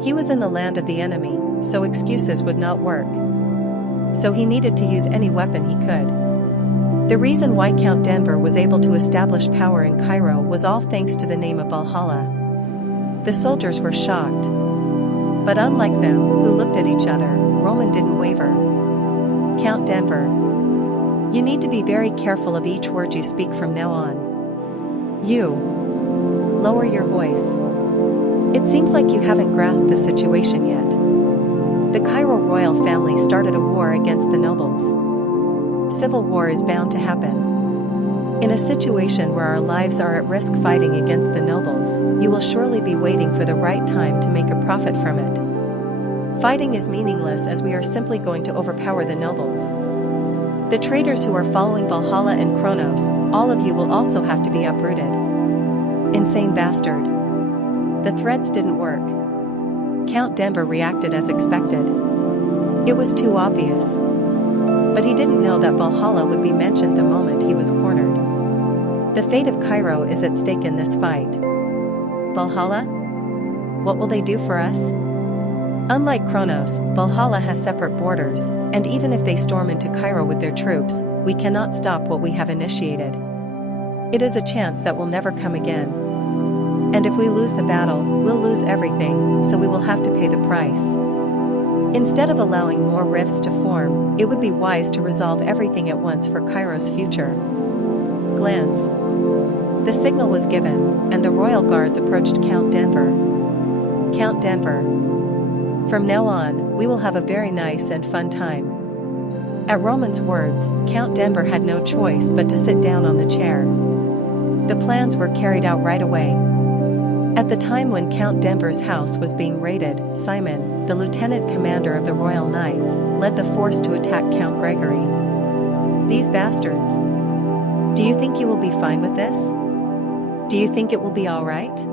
He was in the land of the enemy, so excuses would not work. So he needed to use any weapon he could. The reason why Count Denver was able to establish power in Cairo was all thanks to the name of Valhalla. The soldiers were shocked. But unlike them, who looked at each other, Roman didn't waver. "Count Denver, you need to be very careful of each word you speak from now on. You. Lower your voice. It seems like you haven't grasped the situation yet. The Cairo royal family started a war against the nobles. Civil war is bound to happen. In a situation where our lives are at risk fighting against the nobles, you will surely be waiting for the right time to make a profit from it. Fighting is meaningless as we are simply going to overpower the nobles. The traitors who are following Valhalla and Kronos, all of you will also have to be uprooted." Insane bastard. The threats didn't work. Count Denver reacted as expected. It was too obvious. But he didn't know that Valhalla would be mentioned the moment he was cornered. The fate of Cairo is at stake in this fight. Valhalla? What will they do for us? Unlike Kronos, Valhalla has separate borders, and even if they storm into Cairo with their troops, we cannot stop what we have initiated. It is a chance that will never come again. And if we lose the battle, we'll lose everything, so we will have to pay the price. Instead of allowing more rifts to form, it would be wise to resolve everything at once for Cairo's future. Glance. The signal was given, and the royal guards approached Count Denver. "Count Denver. From now on, we will have a very nice and fun time." At Roman's words, Count Denver had no choice but to sit down on the chair. The plans were carried out right away. At the time when Count Denver's house was being raided, Simon, the lieutenant commander of the Royal Knights, led the force to attack Count Gregory. "These bastards. Do you think you will be fine with this? Do you think it will be all right?"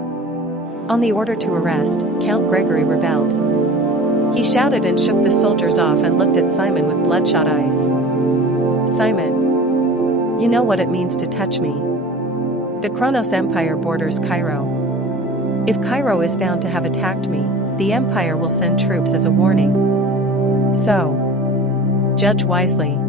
On the order to arrest, Count Gregory rebelled. He shouted and shook the soldiers off and looked at Simon with bloodshot eyes. "Simon, you know what it means to touch me. The Kronos Empire borders Cairo. If Cairo is found to have attacked me, the Empire will send troops as a warning. So, judge wisely.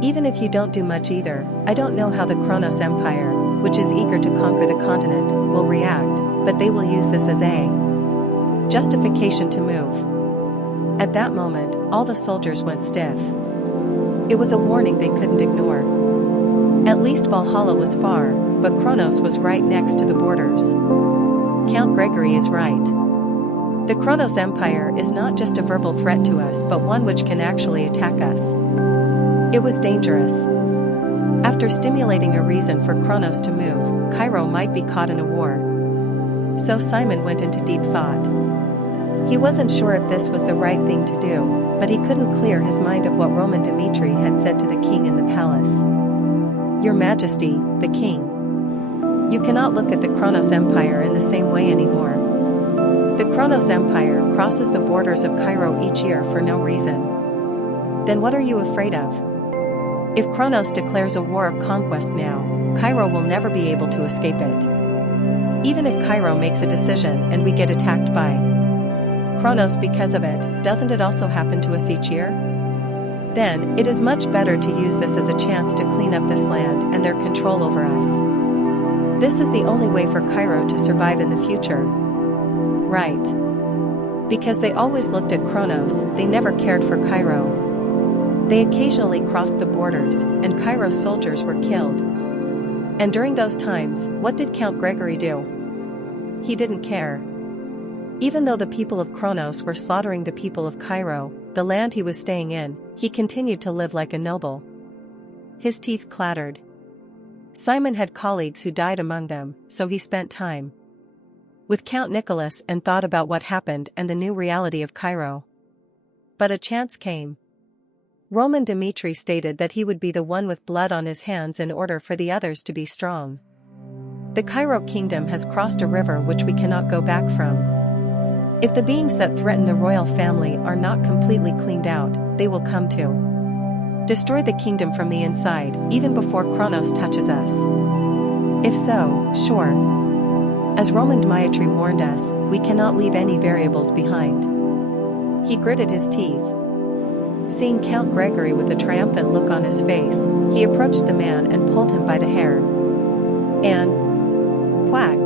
Even if you don't do much either, I don't know how the Kronos Empire, which is eager to conquer the continent, will react, but they will use this as a justification to move." At that moment, all the soldiers went stiff. It was a warning they couldn't ignore. At least Valhalla was far, but Kronos was right next to the borders. Count Gregory is right. The Kronos Empire is not just a verbal threat to us but one which can actually attack us. It was dangerous. After stimulating a reason for Kronos to move, Cairo might be caught in a war. So Simon went into deep thought. He wasn't sure if this was the right thing to do, but he couldn't clear his mind of what Roman Dmitri had said to the king in the palace. "Your Majesty, the king. You cannot look at the Kronos Empire in the same way anymore. The Kronos Empire crosses the borders of Cairo each year for no reason. Then what are you afraid of? If Kronos declares a war of conquest now, Cairo will never be able to escape it. Even if Cairo makes a decision and we get attacked by Kronos because of it, doesn't it also happen to us each year? Then, it is much better to use this as a chance to clean up this land and their control over us. This is the only way for Cairo to survive in the future." Right. Because they always looked at Kronos, they never cared for Cairo. They occasionally crossed the borders, and Cairo's soldiers were killed. And during those times, what did Count Gregory do? He didn't care. Even though the people of Kronos were slaughtering the people of Cairo, the land he was staying in, he continued to live like a noble. His teeth clattered. Simon had colleagues who died among them, so he spent time with Count Nicholas and thought about what happened and the new reality of Cairo. But a chance came. Roman Dmitri stated that he would be the one with blood on his hands in order for the others to be strong. The Cairo kingdom has crossed a river which we cannot go back from. If the beings that threaten the royal family are not completely cleaned out, they will come to destroy the kingdom from the inside, even before Kronos touches us. If so, sure. As Roman Dmitri warned us, we cannot leave any variables behind. He gritted his teeth. Seeing Count Gregory with a triumphant look on his face, he approached the man and pulled him by the hair. And whack!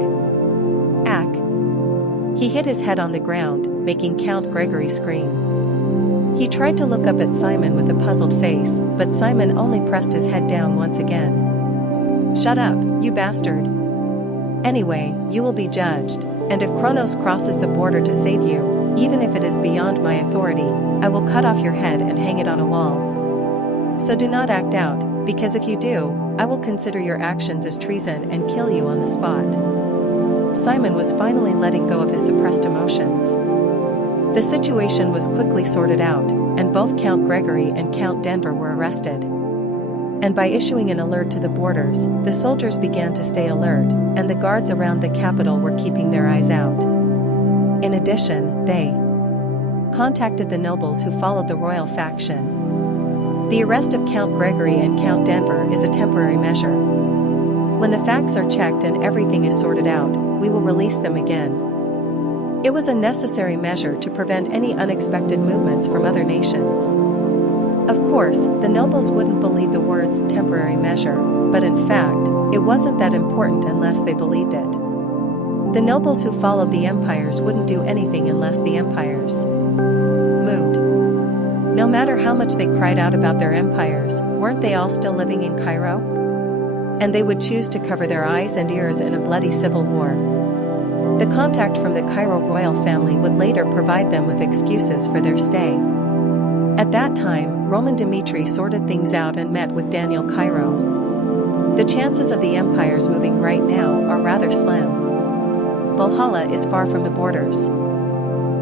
Ack! He hit his head on the ground, making Count Gregory scream. He tried to look up at Simon with a puzzled face, but Simon only pressed his head down once again. Shut up, you bastard! Anyway, you will be judged, and if Kronos crosses the border to save you, even if it is beyond my authority, I will cut off your head and hang it on a wall. So do not act out, because if you do, I will consider your actions as treason and kill you on the spot. Simon was finally letting go of his suppressed emotions. The situation was quickly sorted out, and both Count Gregory and Count Denver were arrested. And by issuing an alert to the borders, the soldiers began to stay alert, and the guards around the capital were keeping their eyes out. In addition, they contacted the nobles who followed the royal faction. The arrest of Count Gregory and Count Denver is a temporary measure. When the facts are checked and everything is sorted out, we will release them again. It was a necessary measure to prevent any unexpected movements from other nations. Of course, the nobles wouldn't believe the words temporary measure, but in fact, it wasn't that important unless they believed it. The nobles who followed the empires wouldn't do anything unless the empires moved. No matter how much they cried out about their empires, weren't they all still living in Cairo? And they would choose to cover their eyes and ears in a bloody civil war. The contact from the Cairo royal family would later provide them with excuses for their stay. At that time, Roman Dmitri sorted things out and met with Daniel Cairo. The chances of the empires moving right now are rather slim. Valhalla is far from the borders.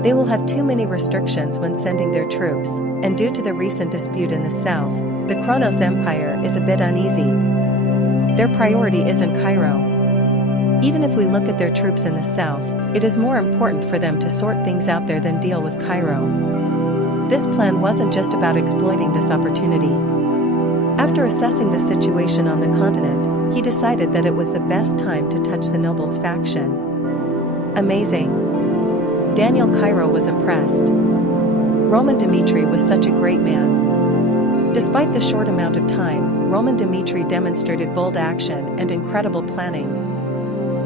They will have too many restrictions when sending their troops, and due to the recent dispute in the south, the Kronos Empire is a bit uneasy. Their priority isn't Cairo. Even if we look at their troops in the south, it is more important for them to sort things out there than deal with Cairo. This plan wasn't just about exploiting this opportunity. After assessing the situation on the continent, he decided that it was the best time to touch the nobles' faction. Amazing. Daniel Cairo was impressed. Roman Dmitri was such a great man. Despite the short amount of time, Roman Dmitri demonstrated bold action and incredible planning.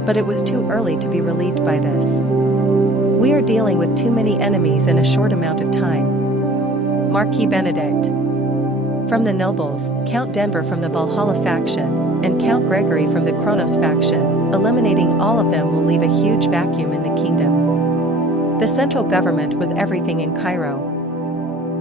But it was too early to be relieved by this. We are dealing with too many enemies in a short amount of time. Marquis Benedict from the nobles, Count Denver from the Valhalla faction, and Count Gregory from the Kronos faction, eliminating all of them will leave a huge vacuum in the kingdom. The central government was everything in Cairo.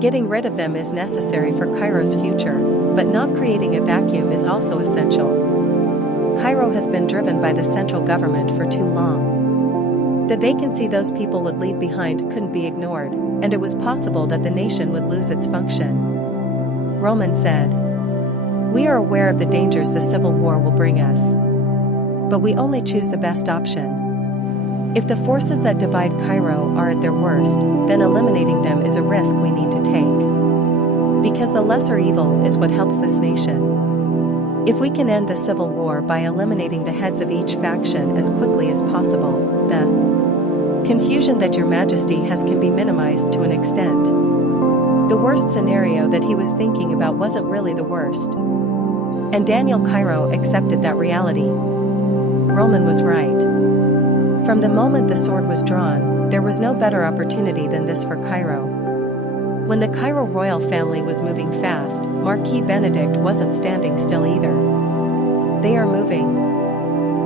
Getting rid of them is necessary for Cairo's future, but not creating a vacuum is also essential. Cairo has been driven by the central government for too long. The vacancy those people would leave behind couldn't be ignored, and it was possible that the nation would lose its function. Roman said, "We are aware of the dangers the civil war will bring us. But we only choose the best option. If the forces that divide Cairo are at their worst, then eliminating them is a risk we need to take. Because the lesser evil is what helps this nation. If we can end the civil war by eliminating the heads of each faction as quickly as possible, the confusion that your majesty has can be minimized to an extent." The worst scenario that he was thinking about wasn't really the worst. And Daniel Cairo accepted that reality. Roman was right. From the moment the sword was drawn, there was no better opportunity than this for Cairo. When the Cairo royal family was moving fast, Marquis Benedict wasn't standing still either. They are moving.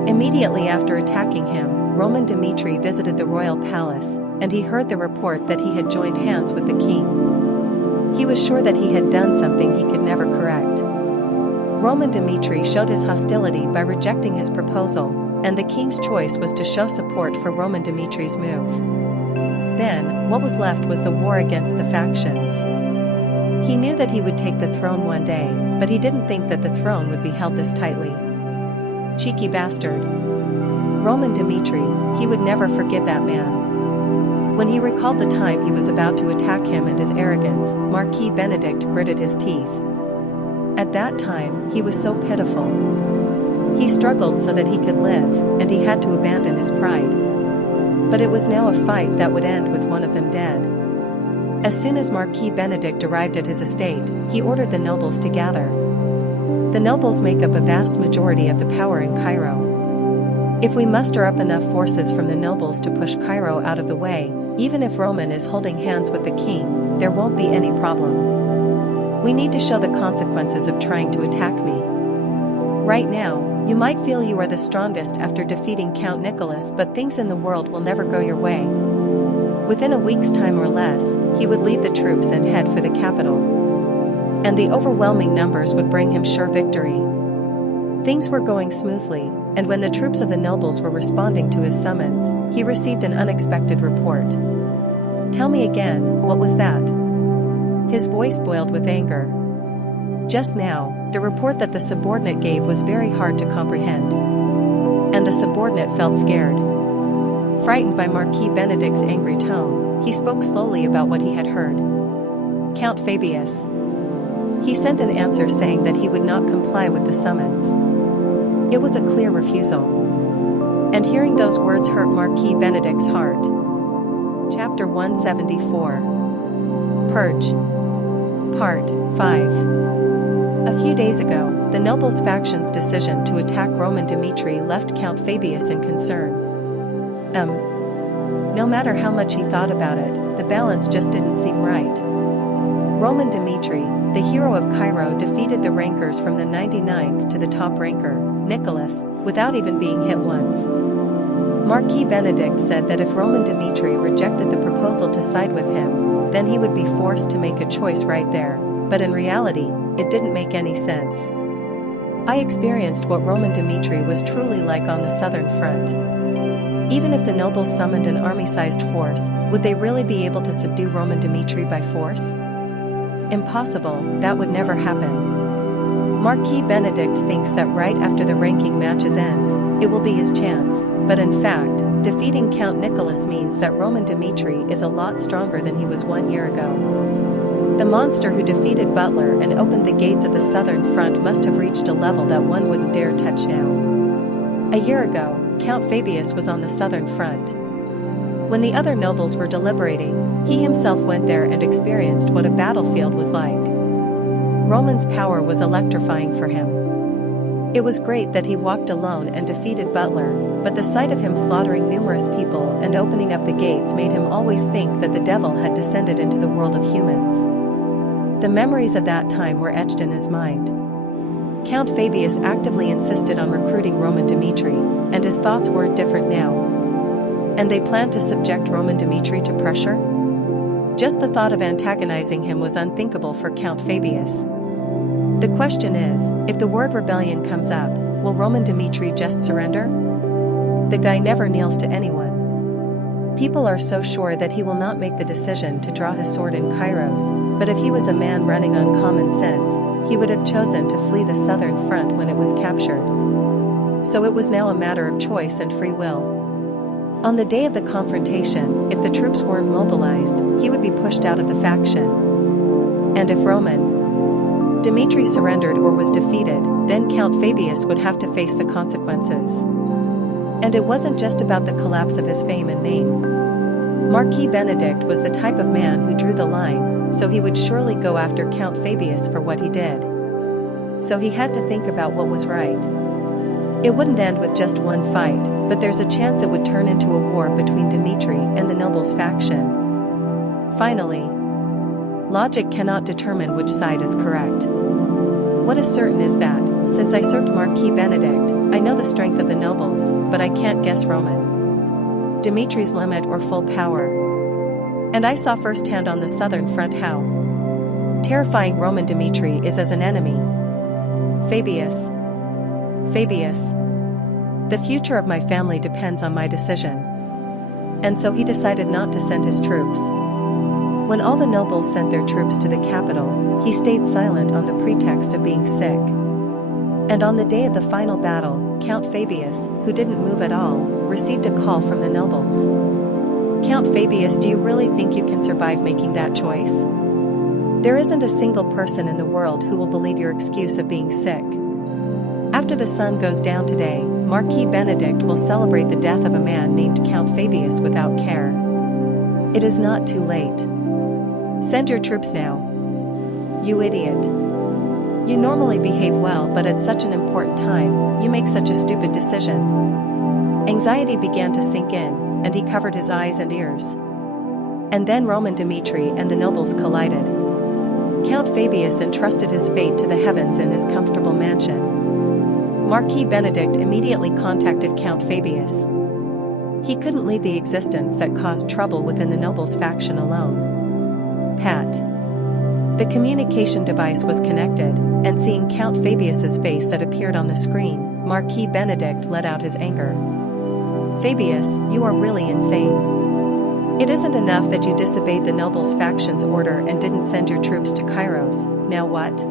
Immediately after attacking him, Roman Dmitri visited the royal palace, and he heard the report that he had joined hands with the king. He was sure that he had done something he could never correct. Roman Dmitri showed his hostility by rejecting his proposal, and the king's choice was to show support for Roman Dmitri's move. Then, what was left was the war against the factions. He knew that he would take the throne one day, but he didn't think that the throne would be held this tightly. Cheeky bastard. Roman Dmitri, he would never forgive that man. When he recalled the time he was about to attack him and his arrogance, Marquis Benedict gritted his teeth. At that time, he was so pitiful. He struggled so that he could live, and he had to abandon his pride. But it was now a fight that would end with one of them dead. As soon as Marquis Benedict arrived at his estate, he ordered the nobles to gather. The nobles make up a vast majority of the power in Cairo. If we muster up enough forces from the nobles to push Cairo out of the way, even if Roman is holding hands with the king, there won't be any problem. We need to show the consequences of trying to attack me. Right now, you might feel you are the strongest after defeating Count Nicholas, but things in the world will never go your way. Within a week's time or less, he would lead the troops and head for the capital. And the overwhelming numbers would bring him sure victory. Things were going smoothly, and when the troops of the nobles were responding to his summons, he received an unexpected report. "Tell me again, what was that?" His voice boiled with anger. Just now, the report that the subordinate gave was very hard to comprehend. And the subordinate felt scared. Frightened by Marquis Benedict's angry tone, he spoke slowly about what he had heard. "Count Fabius." He sent an answer saying that he would not comply with the summons. It was a clear refusal. And hearing those words hurt Marquis Benedict's heart. Chapter 174. Purge. Part 5. A few days ago, the nobles' faction's decision to attack Roman Dmitri left Count Fabius in concern. No matter how much he thought about it, the balance just didn't seem right. Roman Dmitri, the hero of Cairo, defeated the rankers from the 99th to the top ranker, Nicholas, without even being hit once. Marquis Benedict said that if Roman Dmitri rejected the proposal to side with him, then he would be forced to make a choice right there, but in reality, it didn't make any sense. I experienced what Roman Dmitri was truly like on the southern front. Even if the nobles summoned an army-sized force, would they really be able to subdue Roman Dmitri by force? Impossible, that would never happen. Marquis Benedict thinks that right after the ranking matches ends, it will be his chance, but in fact, defeating Count Nicholas means that Roman Dmitri is a lot stronger than he was 1 year ago. The monster who defeated Butler and opened the gates of the southern front must have reached a level that one wouldn't dare touch now. A year ago, Count Fabius was on the southern front. When the other nobles were deliberating, he himself went there and experienced what a battlefield was like. Roman's power was electrifying for him. It was great that he walked alone and defeated Butler, but the sight of him slaughtering numerous people and opening up the gates made him always think that the devil had descended into the world of humans. The memories of that time were etched in his mind. Count Fabius actively insisted on recruiting Roman Dmitri, and his thoughts weren't different now. And they planned to subject Roman Dmitri to pressure? Just the thought of antagonizing him was unthinkable for Count Fabius. The question is, if the word rebellion comes up, will Roman Dmitri just surrender? The guy never kneels to anyone. People are so sure that he will not make the decision to draw his sword in Kairos, but if he was a man running on common sense, he would have chosen to flee the southern front when it was captured. So it was now a matter of choice and free will. On the day of the confrontation, if the troops weren't mobilized, he would be pushed out of the faction. And if Roman Dmitri surrendered or was defeated, then Count Fabius would have to face the consequences. And it wasn't just about the collapse of his fame and name. Marquis Benedict was the type of man who drew the line, so he would surely go after Count Fabius for what he did. So he had to think about what was right. It wouldn't end with just one fight, but there's a chance it would turn into a war between Dmitri and the nobles' faction. Finally, logic cannot determine which side is correct. What is certain is that, Since I served Marquis Benedict, I know the strength of the nobles, but I can't guess Roman Dimitri's limit or full power. And I saw firsthand on the southern front how terrifying Roman Dimitri is as an enemy. Fabius. The future of my family depends on my decision. And so he decided not to send his troops. When all the nobles sent their troops to the capital, he stayed silent on the pretext of being sick. And on the day of the final battle, Count Fabius, who didn't move at all, received a call from the nobles. Count Fabius, do you really think you can survive making that choice? There isn't a single person in the world who will believe your excuse of being sick. After the sun goes down today, Marquis Benedict will celebrate the death of a man named Count Fabius without care. It is not too late. Send your troops now. You idiot. You normally behave well, but at such an important time, you make such a stupid decision. Anxiety began to sink in, and he covered his eyes and ears. And then Roman Dimitri and the nobles collided. Count Fabius entrusted his fate to the heavens in his comfortable mansion. Marquis Benedict immediately contacted Count Fabius. He couldn't leave the existence that caused trouble within the nobles faction alone. Pat. The communication device was connected, and seeing Count Fabius's face that appeared on the screen, Marquis Benedict let out his anger. Fabius, you are really insane. It isn't enough that you disobeyed the nobles faction's order and didn't send your troops to Kairos. Now what?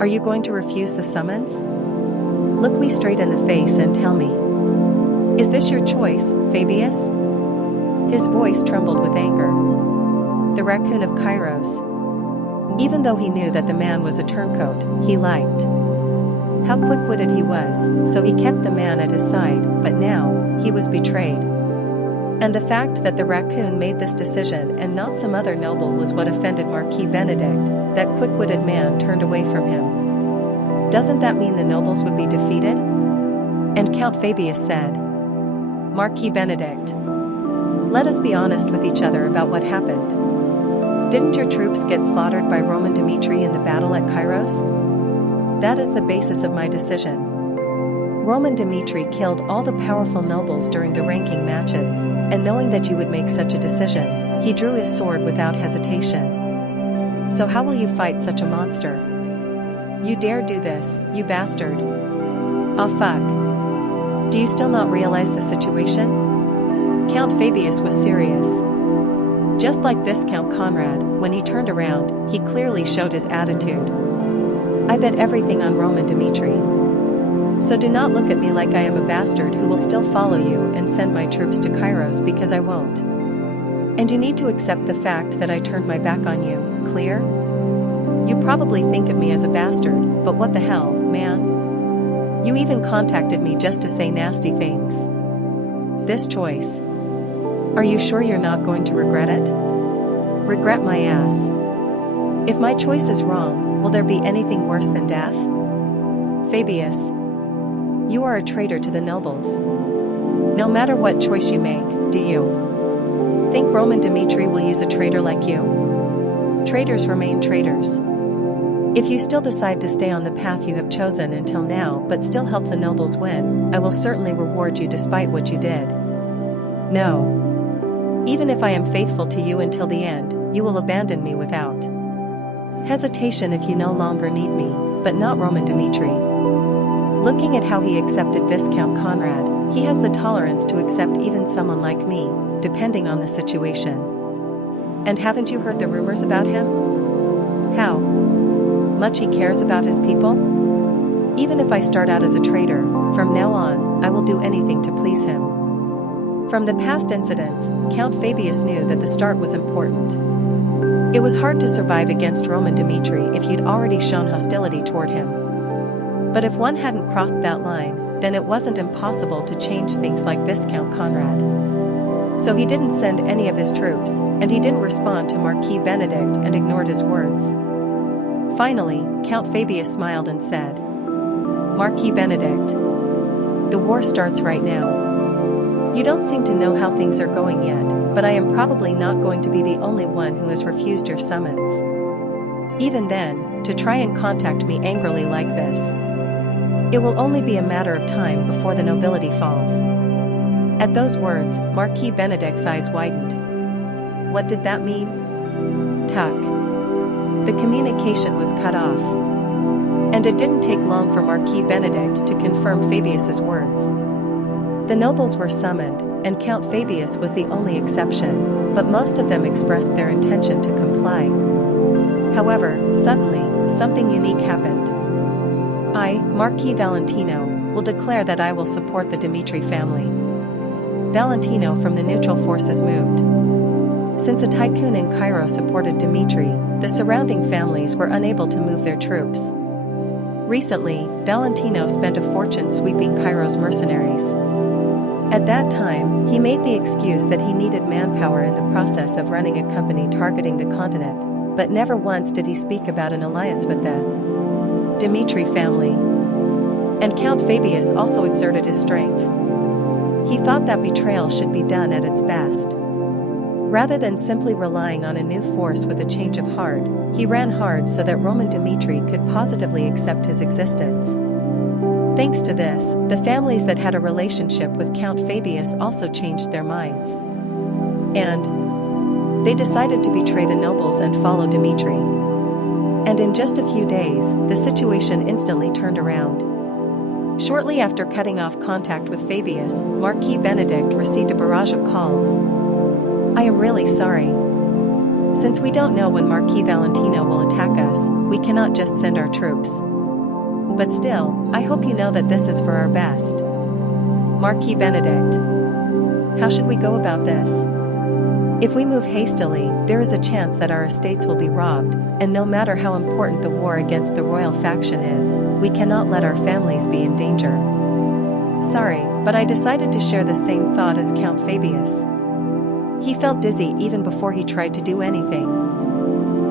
Are you going to refuse the summons? Look me straight in the face and tell me. Is this your choice, Fabius? His voice trembled with anger. The raccoon of Kairos. Even though he knew that the man was a turncoat, he liked how quick-witted he was, so he kept the man at his side, but now, he was betrayed. And the fact that the raccoon made this decision and not some other noble was what offended Marquis Benedict. That quick-witted man turned away from him. Doesn't that mean the nobles would be defeated? And Count Fabius said, Marquis Benedict, let us be honest with each other about what happened. Didn't your troops get slaughtered by Roman Dimitri in the battle at Kairos? That is the basis of my decision. Roman Dimitri killed all the powerful nobles during the ranking matches, and knowing that you would make such a decision, he drew his sword without hesitation. So how will you fight such a monster? You dare do this, you bastard. Ah fuck. Do you still not realize the situation? Count Fabius was serious. Just like Viscount Conrad, when he turned around, he clearly showed his attitude. I bet everything on Roman Dimitri. So do not look at me like I am a bastard who will still follow you and send my troops to Kairos, because I won't. And you need to accept the fact that I turned my back on you, clear? You probably think of me as a bastard, but what the hell, man? You even contacted me just to say nasty things. This choice. Are you sure you're not going to regret it? Regret my ass. If my choice is wrong, will there be anything worse than death? Fabius. You are a traitor to the nobles. No matter what choice you make, do you think Roman Dimitri will use a traitor like you? Traitors remain traitors. If you still decide to stay on the path you have chosen until now but still help the nobles win, I will certainly reward you despite what you did. No. Even if I am faithful to you until the end, you will abandon me without hesitation if you no longer need me, but not Roman Dimitri. Looking at how he accepted Viscount Conrad, he has the tolerance to accept even someone like me, depending on the situation. And haven't you heard the rumors about him? How much he cares about his people? Even if I start out as a traitor, from now on, I will do anything to please him. From the past incidents, Count Fabius knew that the start was important. It was hard to survive against Roman Dimitri if you'd already shown hostility toward him. But if one hadn't crossed that line, then it wasn't impossible to change things like Viscount Conrad. So he didn't send any of his troops, and he didn't respond to Marquis Benedict and ignored his words. Finally, Count Fabius smiled and said, Marquis Benedict, the war starts right now. You don't seem to know how things are going yet, but I am probably not going to be the only one who has refused your summons. Even then, to try and contact me angrily like this. It will only be a matter of time before the nobility falls." At those words, Marquis Benedict's eyes widened. What did that mean? Tuck. The communication was cut off. And it didn't take long for Marquis Benedict to confirm Fabius's words. The nobles were summoned, and Count Fabius was the only exception, but most of them expressed their intention to comply. However, suddenly, something unique happened. I, Marquis Valentino, will declare that I will support the Dmitri family. Valentino from the neutral forces moved. Since a tycoon in Cairo supported Dmitri, the surrounding families were unable to move their troops. Recently, Valentino spent a fortune sweeping Cairo's mercenaries. At that time, he made the excuse that he needed manpower in the process of running a company targeting the continent, but never once did he speak about an alliance with the Dmitri family. And Count Fabius also exerted his strength. He thought that betrayal should be done at its best. Rather than simply relying on a new force with a change of heart, he ran hard so that Roman Dmitri could positively accept his existence. Thanks to this, the families that had a relationship with Count Fabius also changed their minds. And they decided to betray the nobles and follow Dmitri. And in just a few days, the situation instantly turned around. Shortly after cutting off contact with Fabius, Marquis Benedict received a barrage of calls. "I am really sorry. Since we don't know when Marquis Valentino will attack us, we cannot just send our troops. But still, I hope you know that this is for our best." Marquis Benedict. How should we go about this? If we move hastily, there is a chance that our estates will be robbed, and no matter how important the war against the royal faction is, we cannot let our families be in danger. Sorry, but I decided to share the same thought as Count Fabius. He felt dizzy even before he tried to do anything.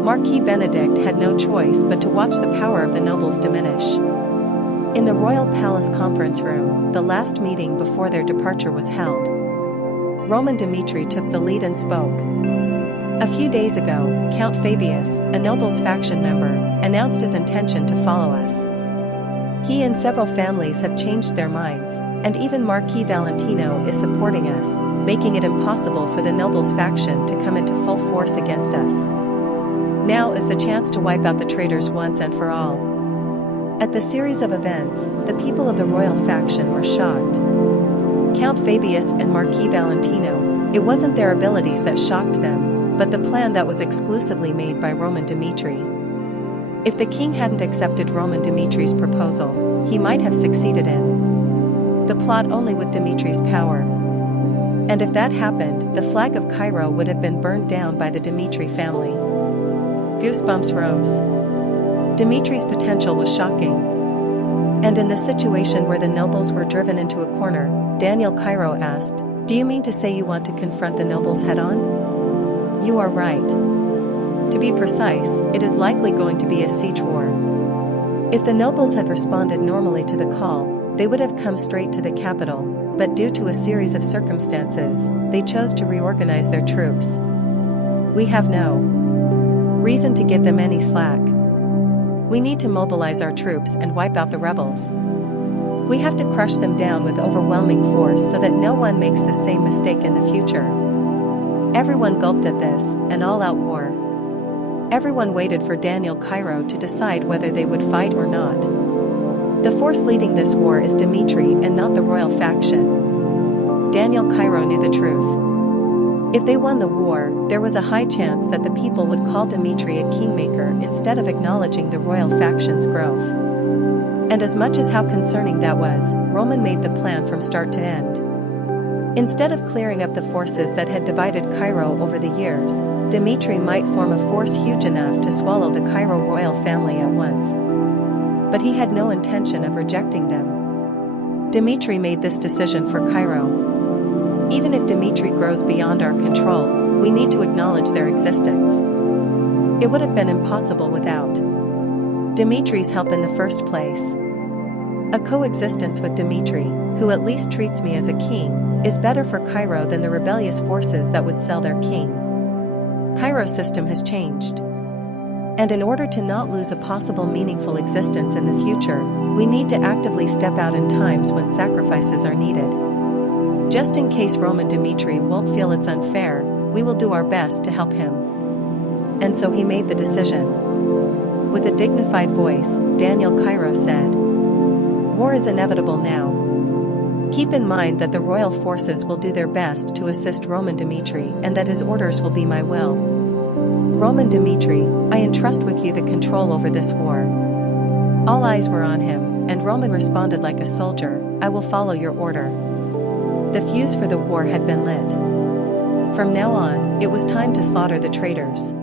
Marquis Benedict had no choice but to watch the power of the nobles diminish. In the royal palace conference room, the last meeting before their departure was held. Roman Dmitri took the lead and spoke. A few days ago, Count Fabius, a noble's faction member, announced his intention to follow us. He and several families have changed their minds, and even Marquis Valentino is supporting us, making it impossible for the nobles faction to come into full force against us. Now is the chance to wipe out the traitors once and for all. At the series of events, the people of the royal faction were shocked. Count Fabius and Marquis Valentino, it wasn't their abilities that shocked them, but the plan that was exclusively made by Roman Dmitri. If the king hadn't accepted Roman Dmitri's proposal, he might have succeeded in the plot only with Dmitri's power. And if that happened, the flag of Cairo would have been burned down by the Dmitri family. Goosebumps rose. Dmitri's potential was shocking. And in the situation where the nobles were driven into a corner, Daniel Cairo asked, "Do you mean to say you want to confront the nobles head-on?" "You are right. To be precise, it is likely going to be a siege war." If the nobles had responded normally to the call, they would have come straight to the capital, but due to a series of circumstances, they chose to reorganize their troops. We have no reason to give them any slack. We need to mobilize our troops and wipe out the rebels. We have to crush them down with overwhelming force so that no one makes the same mistake in the future. Everyone gulped at this, an all-out war. Everyone waited for Daniel Cairo to decide whether they would fight or not. The force leading this war is Dmitri and not the royal faction. Daniel Cairo knew the truth. If they won the war, there was a high chance that the people would call Dmitri a kingmaker instead of acknowledging the royal faction's growth. And as much as how concerning that was, Roman made the plan from start to end. Instead of clearing up the forces that had divided Cairo over the years, Dmitri might form a force huge enough to swallow the Cairo royal family at once. But he had no intention of rejecting them. Dmitri made this decision for Cairo. Even if Dmitri grows beyond our control, we need to acknowledge their existence. It would have been impossible without Dmitri's help in the first place. A coexistence with Dmitri, who at least treats me as a king, is better for Cairo than the rebellious forces that would sell their king. Cairo's system has changed. And in order to not lose a possible meaningful existence in the future, We need to actively step out in times when sacrifices are needed. Just in case Roman Dmitri won't feel it's unfair, we will do our best to help him." And so he made the decision. With a dignified voice, Daniel Cairo said, "War is inevitable now. Keep in mind that the royal forces will do their best to assist Roman Dmitri and that his orders will be my will. Roman Dmitri, I entrust with you the control over this war." All eyes were on him, and Roman responded like a soldier, "I will follow your order." The fuse for the war had been lit. From now on, it was time to slaughter the traitors.